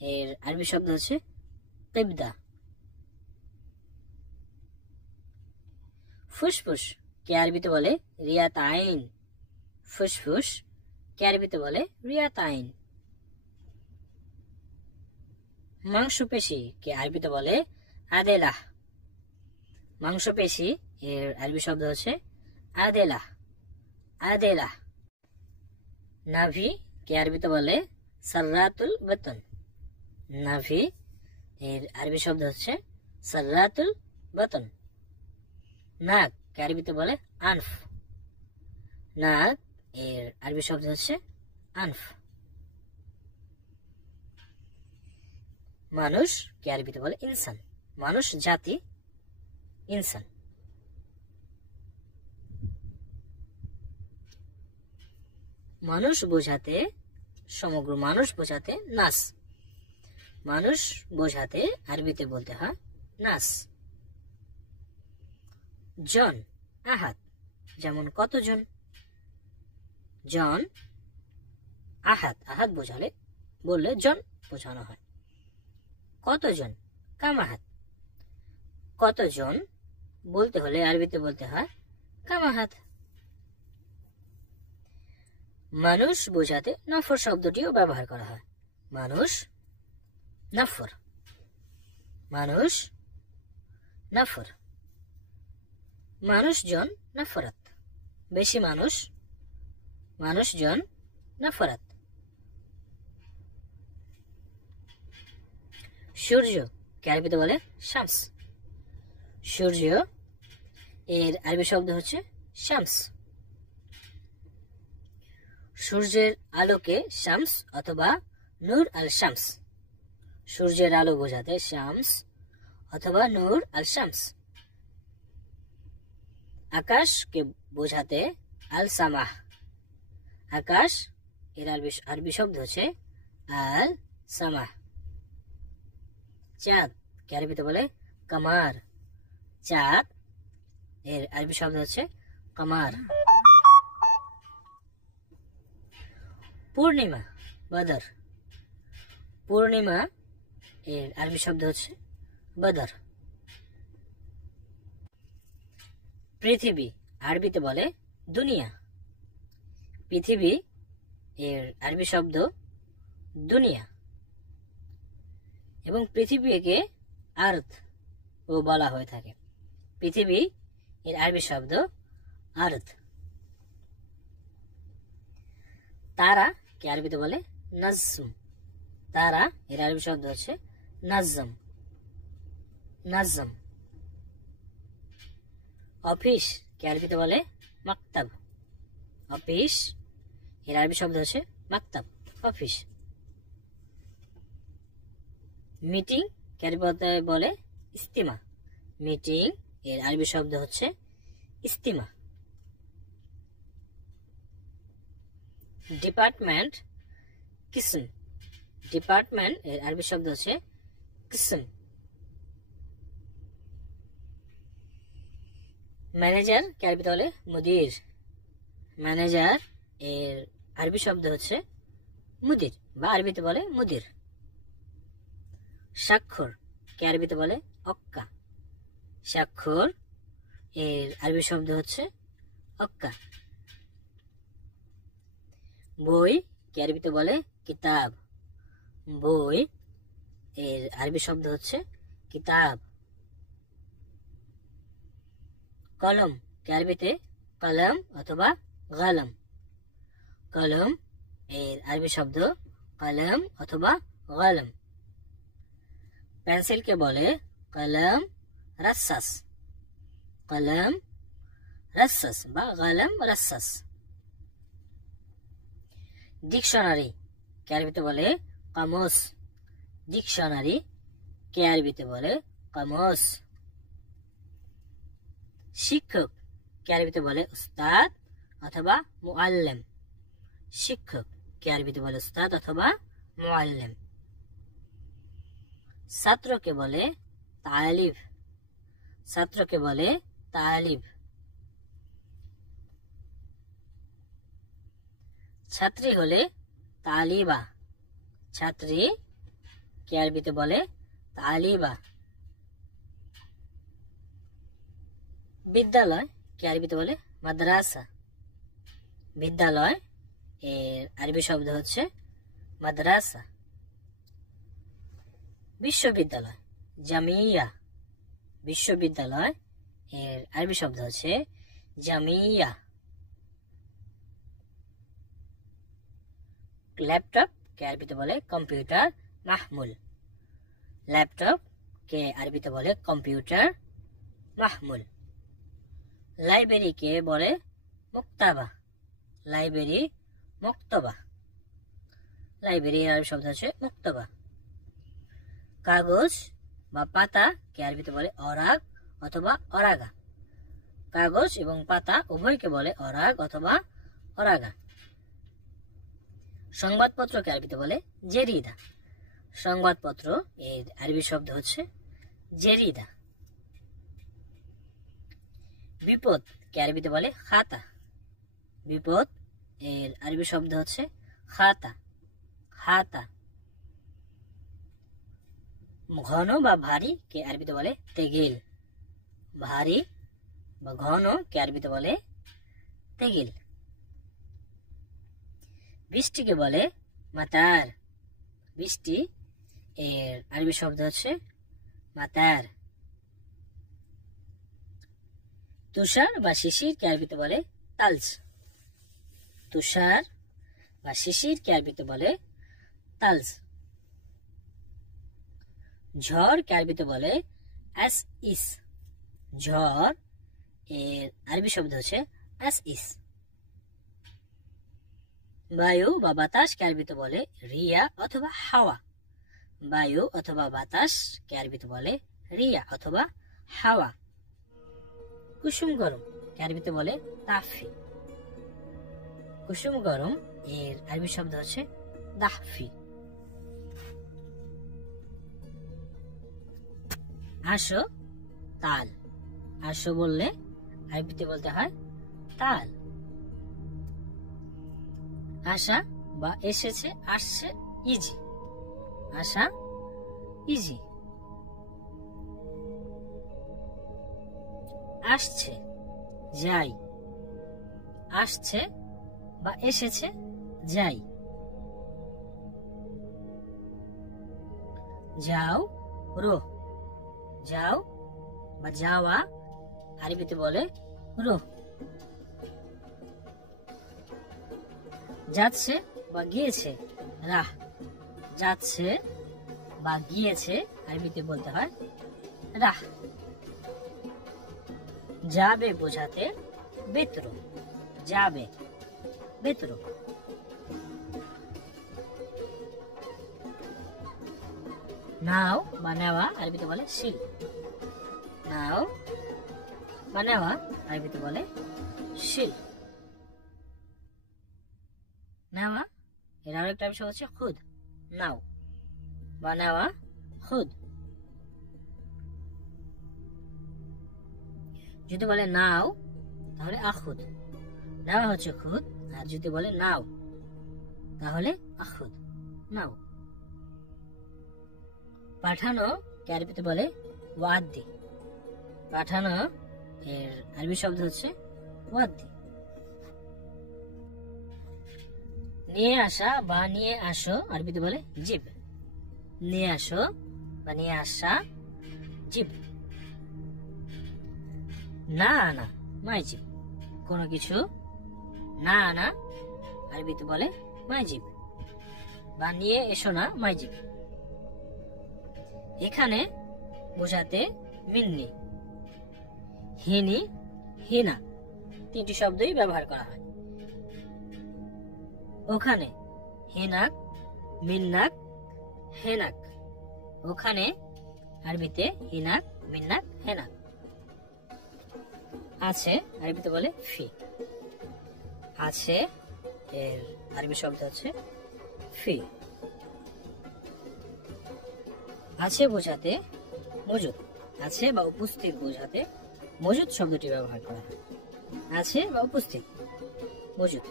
এর আরবি শব্দ হচ্ছে কিবদা। ফুসফুস কে আরবিতে বলে রিয়াতাইন। ফুসফুস কে আরবিতে বলে রিয়াতাইন। মাংসপেশি কে আরবিতে বলে আদেলাহ। মাংসপেশি এর আরবি শব্দ হচ্ছে আদেলাহ। আদেলাহ। নাভি কে আরবিতে বলে সাররাতুল বাতন। নাভি এর আরবি শব্দ হচ্ছে সাররাতুল বাতন। নাক কে আরবিতে বলে আনফ। নাক এর আরবি শব্দ হচ্ছে আনফ। মানুষ কে আরবিতে বলে ইনসান। মানুষ জাতি ইনসান। মানুষ বোঝাতে, সমগ্র মানুষ বোঝাতে নাস। মানুষ বোঝাতে আরবিতে বলতে হয় নাস। জন আহাত, যেমন কতজন। জন আহাত, আহাত বোঝালে বললে জন বোঝানো হয়। কতজন কামাহাত। কতজন বলতে হলে আরবিতে বলতে হয় কামাহাত। মানুষ বোঝাতে নফর শব্দটিও ব্যবহার করা হয়। মানুষ নফর। মানুষ নফর। মানুষজন নফরত, বেশি মানুষ। মানুষজন নফরত। সূর্য কে আরবিতে বলে শামস। সূর্য এর আরবি শব্দ হচ্ছে শামস। সূর্যের আলোকে শামস অথবা নূর আল শামস। সূর্যের আলো বোঝাতে শামস অথবা নূর আল শামস। আকাশকে বোঝাতে আল সামাহ। আকাশ এর আরবি শব্দ হচ্ছে আল সামাহ। চাঁদ কে আরবিতে বলে কামার। চাঁদ এর আরবি শব্দ হচ্ছে কামার। পূর্ণিমা বদর। পূর্ণিমা এর আরবি শব্দ হচ্ছে বদর। পৃথিবী আরবিতে বলে দুনিয়া। পৃথিবী এর আরবি শব্দ দুনিয়া। এবং পৃথিবীকে আর্থ ও বলা হয়ে থাকে। পৃথিবী এর আরবি শব্দ আর্থ। তারা কে আরবিতে বলে নজম। তারা এর আরবি শব্দ হচ্ছে নজম। নজম। অফিস কে আরবিতে বলে মাকতাব। অফিস এর আরবি শব্দ হচ্ছে মাকতাব, অফিস। মিটিং কে আরবিতে বলে ইস্তিমা। মিটিং এর আরবি শব্দ হচ্ছে ইস্তিমা। ডিপার্টমেন্ট কিসম। ডিপার্টমেন্ট এর আরবি শব্দ হচ্ছে কিসম। ম্যানেজার কে আরবিতে বলে মুদির। ম্যানেজার এর আরবি শব্দ হচ্ছে মুদির বা আরবিতে বলে মুদির। স্বাক্ষর কে আরবিতে বলে অক্কা। স্বাক্ষর এর আরবি শব্দ হচ্ছে অক্কা। বই কে আরবিতে বলে কিতাব। বই এর আরবি শব্দ হচ্ছে কিতাব। কলম কে আরবিতে কলম অথবা গালম। কলম এর আরবি শব্দ কলম অথবা গালম। পেন্সিল কে বলে কলম রাসাস। কলম রাসাস বা কলম রাসাস। ডিকশনারি কে আরবিতে বলে কামুস। ডিকশনারি কে আরবিতে বলে কামুস। শিক্ষক কে আরবিতে বলে উস্তাদ অথবা মুআল্লিম। শিক্ষক কে আরবিতে বলে উস্তাদ অথবা মুআল্লিম। ছাত্রকে বলে তালিব। ছাত্রকে বলে তালিব। ছাত্রী হলে তালিবা। ছাত্রী কে আরবিতে বলে তালিবা। বিদ্যালয় কে আরবিতে বলে মাদ্রাসা। বিদ্যালয় এর আরবি শব্দ হচ্ছে মাদ্রাসা। বিশ্ববিদ্যালয় জামিয়া। বিশ্ববিদ্যালয় এর আরবি শব্দ হচ্ছে জামিয়া। ল্যাপটপ কে আরবিতে বলে কম্পিউটার মাহমুল। ল্যাপটপ কে আরবিতে বলে কম্পিউটার মাহমুল। লাইব্রেরি কে বলে মুক্তাবা। লাইব্রেরি মুক্তবা। লাইব্রেরি এর আরবি শব্দ হচ্ছে মুক্তবা। কাগজ বা পাতা কে আরবিতে বলে অরাক অথবা অরাগা। কাগজ এবং পাতা উভয়কে বলে অরাক অথবা অরাগা। সংবাদপত্র কে আরবিতে বলে জেরিদা। সংবাদপত্র এর আরবি শব্দ হচ্ছে জেরিদা। বিপদ কে আরবিতে বলে খাতা। বিপদ এর আরবি শব্দ হচ্ছে খাতা। খাতা। ঘন বা ভারী কে আরবিতে বলে তেগিল। ভারী বা ঘন কে আরবিতে বলে তেগিল। বৃষ্টিকে বলে মাতার। বৃষ্টি এর আরবি শব্দ হচ্ছে মাতার। তুষার বা শিশির কে আরবিতে বলে তালস। তুষার বা শিশির কে আরবিতে বলে তালস। ঝড় কে আরবিতে বলে আস ইস। ঝড় এর আরবি শব্দ হচ্ছে আস ইস। বায়ু বা বাতাস কে আরবিতে বলে রিয়া অথবা হাওয়া। বায়ু অথবা বাতাস কে আরবিতে বলে রিয়া অথবা হাওয়া। কুসুম গরম কে আরবিতে বলে তাফি। কুসুম গরম এর আরবি শব্দ হচ্ছে দাহফি। আসো তাল। আসো বললে আরবিতে বলতে হয় তাল। আসা বা এসেছে আসছে ইজি। আসা ইজি। আসছে যাই। আসছে বা এসেছে যাই। যাও রো। যাও বা যাওয়া আরবিতে বলে রো। যাচ্ছে বা গিয়েছে রাহ। যাচ্ছে বা গিয়েছে আরবিতে বলতে হয় রাহ। যাবে বোঝাতে বেতরো। যাবে বেতরো। নাও বা নেওয়া আরবিতে বলে শিল। নাও বা নেওয়া আরবিতে বলে শিল। নেওয়া এর আরো একটা বিষয় হচ্ছে খুদ। নাও বা নেওয়া খুদ। যদি বলে নাও তাহলে আখুদ। নেওয়া হচ্ছে খুদ। আর যদি বলে নাও তাহলে আখুদ নাও। পাঠানো কে আরবিতে বলে ওয়াদ্দি। পাঠানো এর আরবি শব্দ হচ্ছে ওয়াদ্দি। নিয়ে আসা বা নিয়ে আসো আরবিতে বলে জিব। নিয়ে আসো বা নিয়ে আসা জিব। না আনা মাইজিব। কোনো কিছু না আনা আরবিতে বলে মাইজিব বা নিয়ে এসো না মাইজিব। এখানে বোঝাতে মিন্নি। হিনি, হিনা, তিনটি শব্দই ব্যবহার করা হয়। ওখানে হিনাক, মিন্নাক, হেনাক। ওখানে আরবিতে হিনাক, মিন্নাক, হেনাক। আছে আরবিতে বলে ফি। আছে এর আরবি শব্দ হচ্ছে ফি। আছে বোঝাতে মজুদ, আছে বা উপস্থিত বোঝাতে মজুদ শব্দটি ব্যবহার করা হয়। আছে বা উপস্থিত, মজুদ।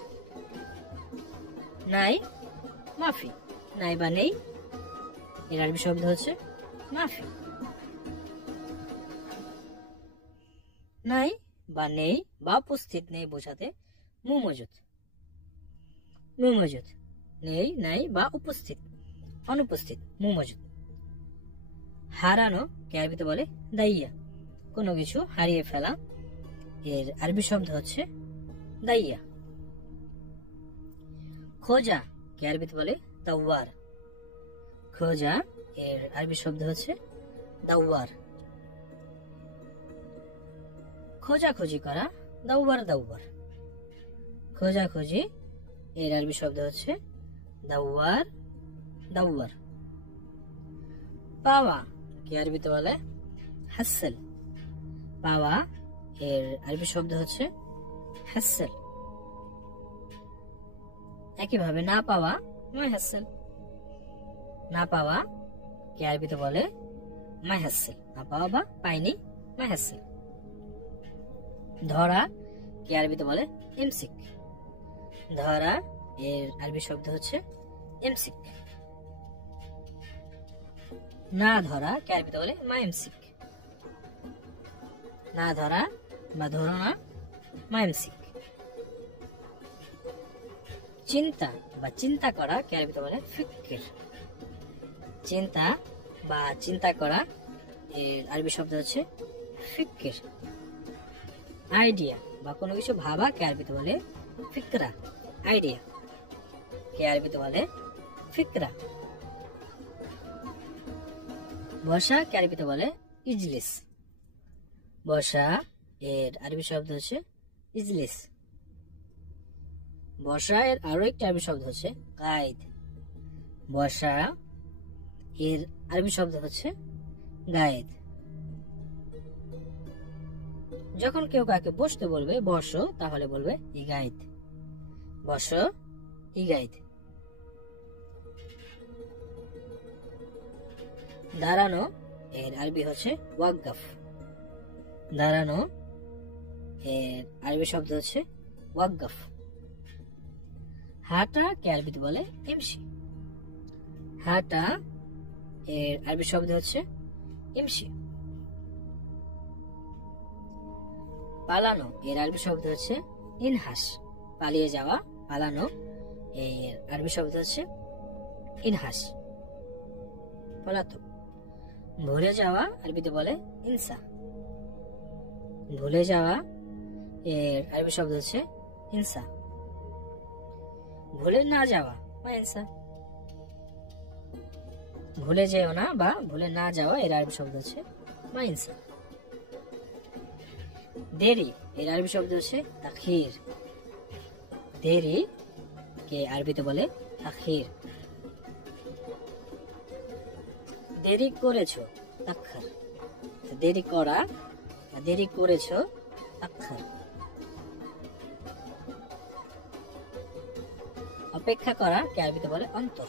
নাই, মাফি। নাই বা নেই, এর আরবি শব্দ হচ্ছে মাফি। নাই বা নেই বা উপস্থিত নেই বোঝাতে মু মজুদ। মু মজুদ, নেই, নাই বা উপস্থিত, অনুপস্থিত, মু মজুদ। হারানো কে আরবিতে বলে দাইয়া, কোনো কিছু হারিয়ে ফেলা, এর আরবি শব্দ হচ্ছে দাইয়া। খোঁজা কে আরবিতে বলে দাওয়ার। খোঁজা এর আরবি শব্দ হচ্ছে দাওয়ার। খোঁজাখুঁজি করা, দাওয়ার দাওয়ার। খোঁজাখুঁজি এর আরবি শব্দ হচ্ছে দাওয়ার দাওয়ার। পাওয়া কে আরবিতে বলে হাসেল। পাওয়া এর আরবি শব্দ হচ্ছে হাসেল। একইভাবে না পাওয়া মাই হাসেল। না পাওয়া কে আরবিতে বলে মাই হাসেল। না পাওয়া বা পাইনি, মাই হাসেল। ধরা কে আরবিতে বলে ইমসিক। ধরা এর আরবি শব্দ হচ্ছে ইমসিক। না ধরা কে আরবিতে বলে মা ইমসিক। না ধরা বা ধরো না, মা ইমসিক। চিন্তা বা চিন্তা করা কে আরবিতে বলে ফিক্র। চিন্তা বা চিন্তা করা এর আরবি শব্দ হচ্ছে ফিক্র। আইডিয়া বা কোনো কিছু ভাবা কে আরবিতে বলে ফিকরা। আইডিয়া কে আরবিতে বলে ফিকরা। বসা কে আরবিতে বলে ইজলিস। বসা এর আরবি শব্দ হচ্ছে ইজলিস। বসা এর আরো একটা আরবি শব্দ হচ্ছে গাইদ। বসা এর আরবি শব্দ হচ্ছে গায়েদ। যখন কেউ কাকে বসতে বলবে বসো, তাহলে বলবে ইগাইদ। বসো, ইগাইদ। দাঁড়ানো এর আরবি হচ্ছে ওয়াকফ। দাঁড়ানো এর আরবি শব্দ হচ্ছে ওয়াকফ। হাঁটা কে আরবিতে বলে ইমশি। হাঁটা এর আরবি শব্দ হচ্ছে ইমশি। পালানো এর আরবি শব্দ হচ্ছে ইনহাস। পালিয়ে যাওয়া, পালানো এর আরবি শব্দ হচ্ছে ইনহাস, পলাতক। ভুলে যাওয়া আরবিতে বলে ইনসা। ভুলে যাওয়া এর আরবি শব্দ হচ্ছে ইনসা। ভুলে না যাওয়া বা ইনসা। ভুলে যেও না বা ভুলে না যাওয়া এর আরবি শব্দ হচ্ছে মা ইনসা। দেরি এর আরবি শব্দ হচ্ছে তাখির। দেরি কে আরবিতে বলে তাখির। দেরি করেছো তাখার। দেরি করা, দেরি করেছো তাখার। অপেক্ষা করা কে আরবিতে বলে অন্তর।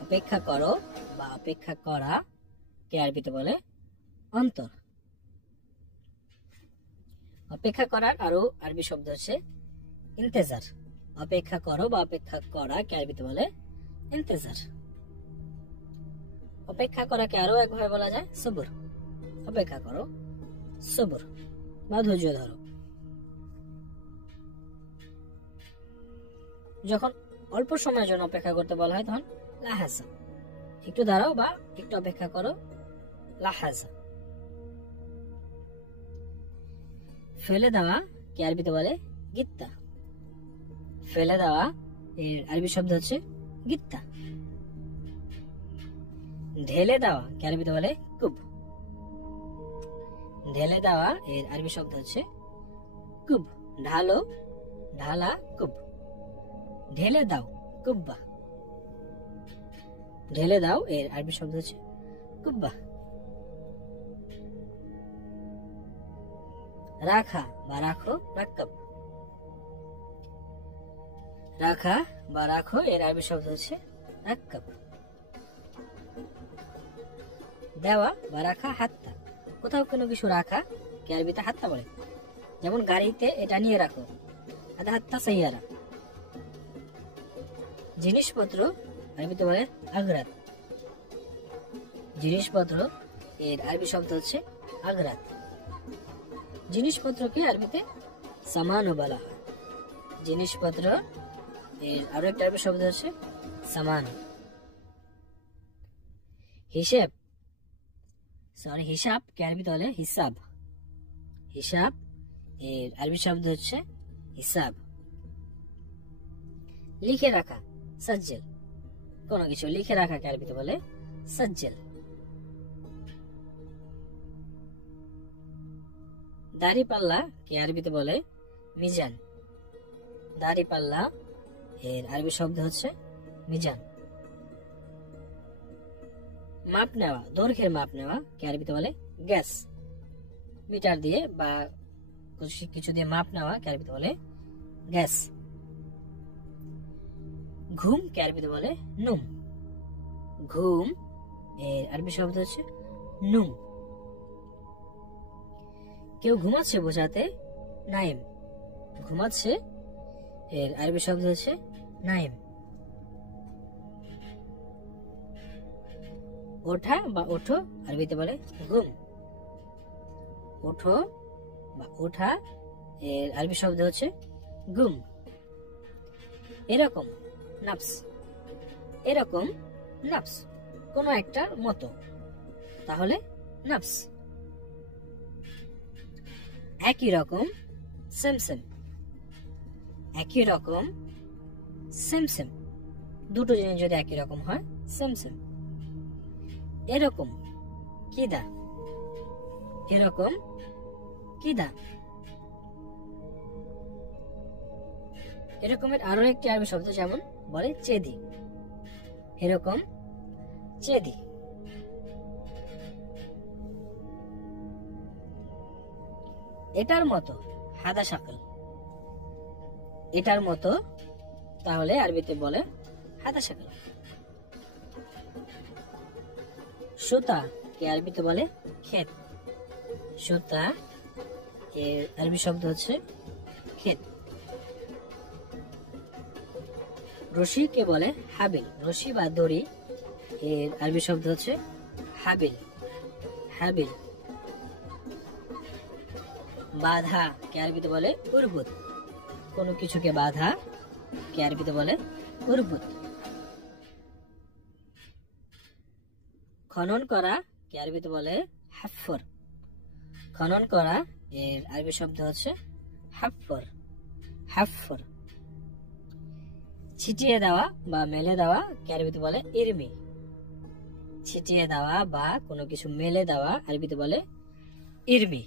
অপেক্ষা করো বা অপেক্ষা করা কে আরবিতে বলে অন্তর। অপেক্ষা করার আরো আরবি শব্দ হচ্ছে ইন্তেজার। অপেক্ষা করো বা অপেক্ষা করা কে আরবিতে বলে ইন্তেজার। অপেক্ষা করাকে আরো একভাবে বলা যায় সবর। অপেক্ষা করো, সবর বা ধৈর্য ধরো। যখন অল্প সময়ের জন্য অপেক্ষা করতে বলা হয় তখন লাহাজা। একটু দাঁড়াও বা একটু অপেক্ষা করো, লাহাজা। ফেলে দেওয়া কে আরবিতে বলে গিত্তা। ফেলে দেওয়া এর আরবি শব্দ হচ্ছে গিত্তা। ঢেলে দেওয়া কে আরবিতে বলে কুব। ঢেলে দেওয়া এর আরবি শব্দ হচ্ছে কুব। ঢালো, ঢালা, কুব। ঢেলে দাও, কুব্বা। ঢেলে দাও এর আরবি শব্দ হচ্ছে কুব্বা। রাখা বা রাখো, রাক্কাব। রাখা বা রাখো এর আরবি শব্দ হচ্ছে রাক্কাব। দেওয়া বা রাখা, হাত্তা। কোথাও কোনো কিছু রাখা কে আরবিতে হাত্তা বলে। যেমন গাড়িতে এটা নিয়ে রাখো, আদা হাত্তা সাইয়ারা। জিনিসপত্র আরবিতে বলে আগরাত। জিনিসপত্র এর আরবি শব্দ হচ্ছে আগরাত। জিনিসপত্রকে আরবিতে সামানও বলা হয়। জিনিসপত্র এর আরো একটা আরবি শব্দ হচ্ছে সামান। হিসেব, হিসাব কে আরবিতে বলে হিসাব। হিসাব এর আরবি শব্দ হচ্ছে হিসাব। লিখে রাখা, সাজ্জেল। কোনো কিছু লিখে রাখা কে আরবিতে বলে সাজ্জেল। দাড়ি পাল্লা কে আরবিতে বলে মিজান। দাড়ি পাল্লা এর আরবি শব্দ হচ্ছে মিজান। মাপ নেওয়া, দৈর্ঘ্যের মাপ নেওয়া কে আরবিতে বলে গ্যাস। মিটার দিয়ে বা কিছু দিয়ে মাপ নেওয়া কে আরবিতে বলে গ্যাস। ঘুম কে আরবিতে বলে নুম। ঘুম এর আরবি শব্দ হচ্ছে নুম। কেউ ঘুমাচ্ছে বোঝাতে নাইম। ঘুমাচ্ছে এর আরবি শব্দ হচ্ছে নাইম। ওঠা বা ওঠো আরবিতে বলে ঘুম। ওঠো বা ওঠা এর আরবি শব্দ হচ্ছে গুম। এরকম, নাফস। এরকম, নাফস। কোনো একটার মতো, তাহলে নাফস। একই রকম, সেম সেম। একই রকম, সেম সেম। দুটো জিনিস যদি একই রকম হয়, সেম সেম। এরকম, কিদা। এরকম, কিদা। এরকমের আরো একটি আরবি শব্দ যেমন বলে চেদি। এরকম, চেদি। এটার মতো, হাদা শাকল। এটার মতো, তাহলে আরবিতে বলে হাদা শাকল। সুতা কে আরবিতে বলে ক্ষেত। সুতা এর আরবি শব্দ হচ্ছে ক্ষেত। রশি কে বলে হাবিল। রশি বা দড়ি এর আরবি শব্দ হচ্ছে হাবিল। হাবিল। বাধা কে আরবিতে বলে উরবুত। কোনো কিছুকে বাধা কে আরবিতে বলে উরবুত। খনন করা কে আরবিতে বলে হাফর। খনন করা এর আরবি শব্দ হচ্ছে হাফর। হাফর। ছিটিয়ে দেওয়া বা মেলে দেওয়া কে আরবিতে বলে ইরমি। ছিটিয়ে দেওয়া বা কোনো কিছু মেলে দেওয়া আরবিতে বলে ইরমি।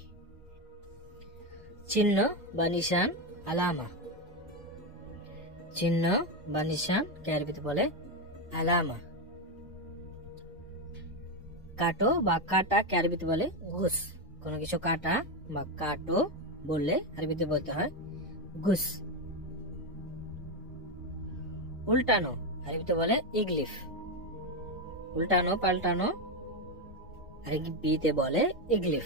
চিহ্ন বা নিশান, আলামা। চিহ্ন বা নিশান কে আরবিতে বলে আলামা। কাটো বা কাটা কে আরবিতে বলে ঘুস। কোনো কিছু কাটা বা কাটো বললে আরবিতে বলতে হয় ঘুস। উল্টানো আরবিতে বলে ইগলিফ। উল্টানো পাল্টানো আরবিতে বলে ইগলিফ।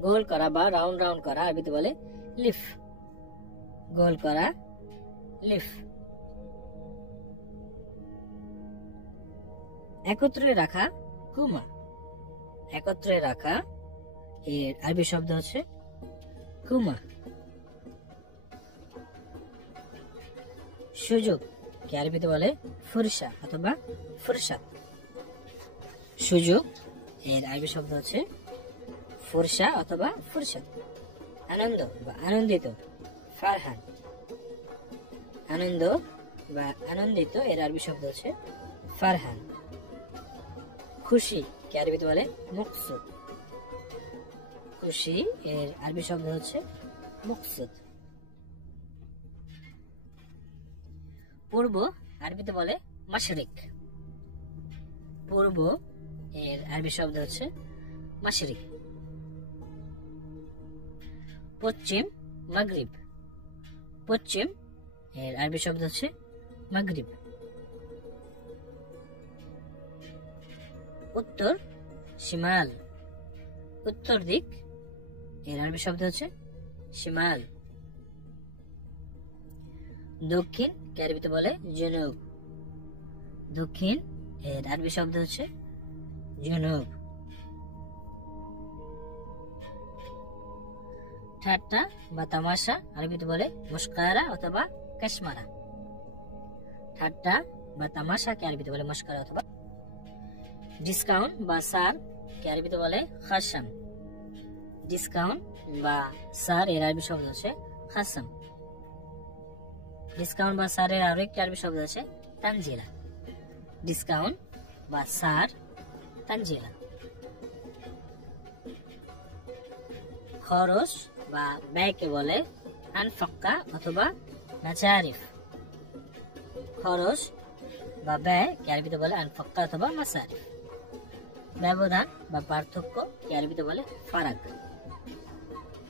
গোল করা বা রাউন্ড রাউন্ড করা আরবিতে বলে লিফ। গোল করা, লিফ। একত্রে রাখা, কুমা। একত্রে রাখা এর আরবি শব্দ হচ্ছে কুমা। সুযোগ কে আরবিতে বলে ফুরসা অথবা ফুরসাত। সুযোগ এর আরবি শব্দ হচ্ছে ফুরসা অথবা ফুরসাত। আনন্দ বা আনন্দিত, ফারহান। আনন্দ বা আনন্দিত এর আরবি শব্দ হচ্ছে ফারহান। খুশি কে আরবিতে বলে মকসুদ। খুশি এর আরবি শব্দ হচ্ছে মুকসিদ। পূর্ব আরবিতে বলে মাশরিক। পূর্ব এর আরবি শব্দ হচ্ছে মাশরিক। পশ্চিম মাগরিব। পশ্চিম এর আরবি শব্দ হচ্ছে মাগরিব। উত্তর শিমাল। উত্তর দিক এর আরবি শব্দ হচ্ছে শিমাল। দক্ষিণ কে আরবিতে বলে জুনুব। দক্ষিণ এর আরবি শব্দ হচ্ছে জুনুব। ঠাট্টা বা তামাশা আরবিতে বলে মুশকারা অথবা কাশমারা। ঠাট্টা বা তামাশা কে আরবিতে বলে মুশকারা অথবা। ডিসকাউন্ট বা সার কে আরবিতে বলে খাসাম। ডিসকাউন্ট বা সার এর আরবি শব্দ হচ্ছে খাসাম। ডিসকাউন্ট বা সারের আরো একটি আরবি শব্দ আছে তানজিলা। ডিসকাউন্ট বা সার তানজিলা। খরচ বা ব্যয়কে বলে আনফাক্কা অথবা মাসারিফ। খরচ বা ব্যয় কে আরবিতে বলে আনফাক্কা অথবা মাসারিফ। ব্যবধান বা পার্থক্য কে আরবিতে বলে ফারাক।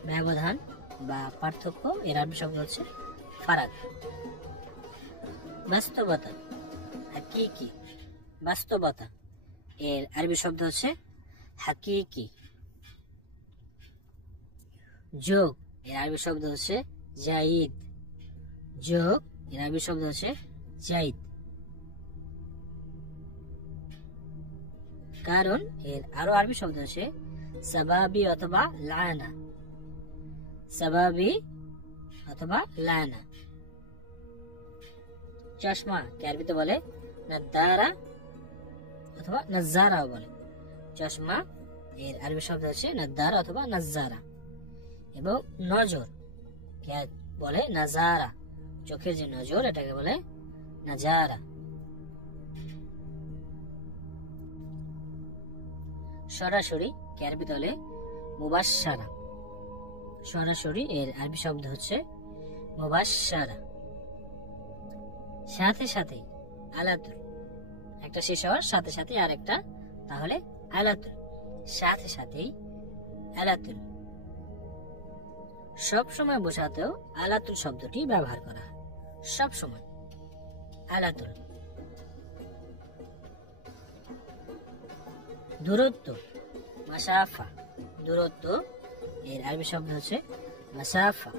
ব্যবধান বা পার্থক্য এর আরবি শব্দ হচ্ছে ফারাক। বাস্তবতা হাকিকি। বাস্তবতা এর আরবি শব্দ হচ্ছে হাকিকি। যোগ এর আরবি শব্দ হচ্ছে জাইদ। যোগ এর আরবি শব্দ হচ্ছে জাইদ। কারণ এর আরো আরবি শব্দ হচ্ছে সাবাবি অথবা লানা। সাবাবি অথবা লানা। চশমা কে আরবিতে বলে নাদ্দারা অথবা নাজ্জারাও বলে। চশমা এর আরবি শব্দ হচ্ছে নাদ্দারা অথবা নাজ্জারা। এবং নজর কে বলে নাজারা। চোখের যে নজর এটাকে বলে নাজারা। সরাসরি কে আরবিতে বলে মুবাশশারা। সরাসরি এর আরবি শব্দ হচ্ছে মুবাশশারা। সাথে সাথে আলাতুল। একটা শেষ হওয়ার সাথে সাথে আরেকটা, তাহলে আলাতুল। সাথে সাথেই আলাতুল। সব সময় বোঝাতেও আলাতুল শব্দটি ব্যবহার করা হয়। সব সময় আলাতুল। দূরত্ব মাসাফা। দূরত্ব এর আরবি শব্দ হচ্ছে মাসাফা।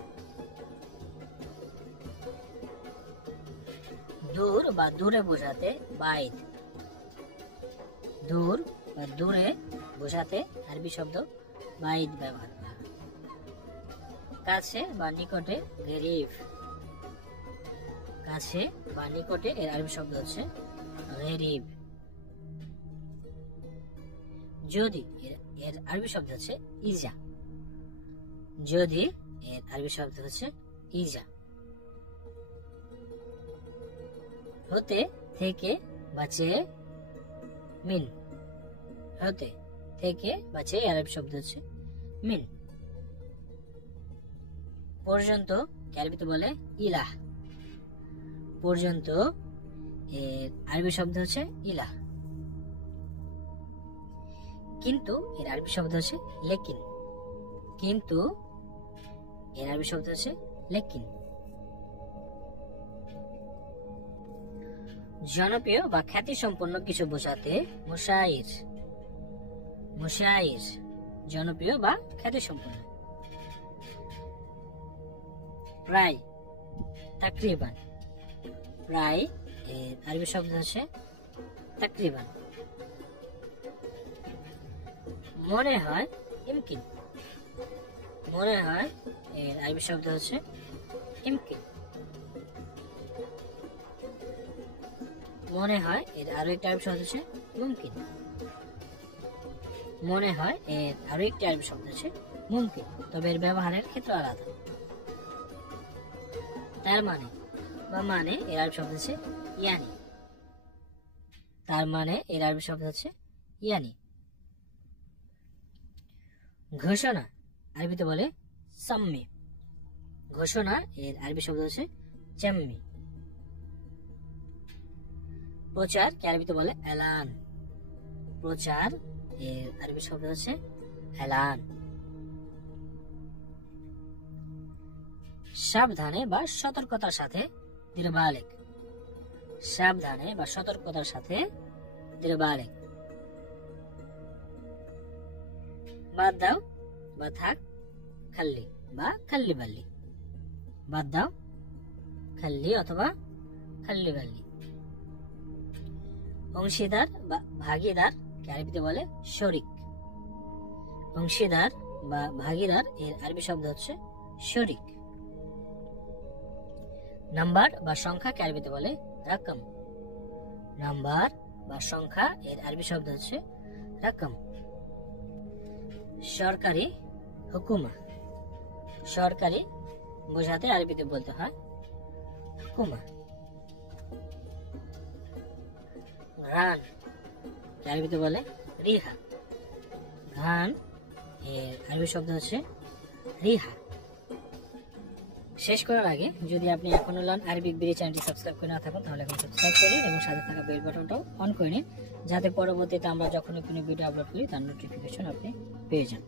দূর বা দূরে বোঝাতে বাইদ। দূর বা দূরে বোঝাতে আরবি শব্দ বাইদ ব্যবহার করা হয়। কাছে বা নিকটে গরিব। কাছে বা নিকটে এর আরবি শব্দ হচ্ছে গরিব। যদি এর আরবি শব্দ হচ্ছে ইজা। যদি এর আরবি শব্দ হচ্ছে ইজা। হতে থেকে বাঁচে মিন। হতে থেকে বাঁচে এর আরবি শব্দ হচ্ছে মিন। পর্যন্ত কে আরবিতে বলে ইলাহ। পর্যন্ত এর আরবি শব্দ হচ্ছে ইলাহ। কিন্তু এর আরবি শব্দ হচ্ছে লেকিন। কিন্তু এর আরবি শব্দ হচ্ছে লেকিন। জনপ্রিয় বা খ্যাতি সম্পন্ন কিছু বোঝাতে মুশাইর। মুশাইর জনপ্রিয় বা খ্যাতি সম্পন্ন। প্রায় তাকরিবান। প্রায় এর আরবি শব্দ হচ্ছে তাকরিবান। মনে হয় ইমকিন। মনে হয় এর আরবি শব্দ হচ্ছে ইমকিন। মনে হয় এর আরো একটা আরবি শব্দ হচ্ছে মুমকিন। মনে হয় এর আরো একটি আরবি শব্দ হচ্ছে মুমকিন, তবে এর ব্যবহারের ক্ষেত্র আলাদা। তার মানে বা মানে এর আরবি শব্দ হচ্ছে ইয়ানি। তার মানে এর আরবি শব্দ হচ্ছে ইয়ানি। ঘোষণা আরবিতে বলে সাম্মি। ঘোষণা এর আরবি শব্দ হচ্ছে চাম্মি। প্রচার কে আরবিতে বলে এলান। প্রচার এর আরবি শব্দ হচ্ছে এলান। সাবধানে বা সতর্কতার সাথে দিল বালেক। সাবধানে বা সতর্কতার সাথে দিল বালেক। বাদ দাও বা থাক খাল্লি বা খাল্লি বাল্লি। বাদ দাও খাল্লি অথবা খাল্লি বাল্লি। অংশীদার বা ভাগীদার কে আরবিতে বলে শরিক। অংশীদার বা ভাগীদার এর আরবি শব্দ হচ্ছে শরিক। নাম্বার বা সংখ্যা কে আরবিতে বলে রাকম। নাম্বার বা সংখ্যা এর আরবি শব্দ হচ্ছে রাকম। সরকারি হুকুমা। সরকারি বোঝাতে আরবিতে বলতে হয় হুকুমা। ঘ্রাণ আরবিতে বলে রিহা। ঘ্রাণ এর আরবি শব্দ হচ্ছে রিহা। শেষ করার আগে যদি আপনি এখনো লার্ন আরবিক বিডি চ্যানেলটি সাবস্ক্রাইব করে না থাকেন তাহলে এখন সাবস্ক্রাইব করুন এবং সাথে থাকা বেল বাটনটাও অন করে নিন, যাতে পরবর্তীতে আমরা যখনই কোনো ভিডিও আপলোড করি তার নোটিফিকেশন আপনি পেয়ে যান।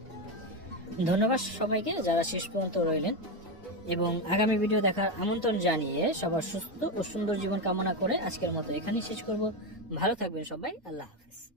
ধন্যবাদ সবাইকে যারা শেষ পর্যন্ত রইলেন এবং আগামী ভিডিও দেখার আমন্ত্রণ জানিয়ে সবার সুস্থ ও সুন্দর জীবন কামনা করে আজকের মতো এখানেই শেষ করব। ভালো থাকবেন সবাই। আল্লাহ হাফেজ।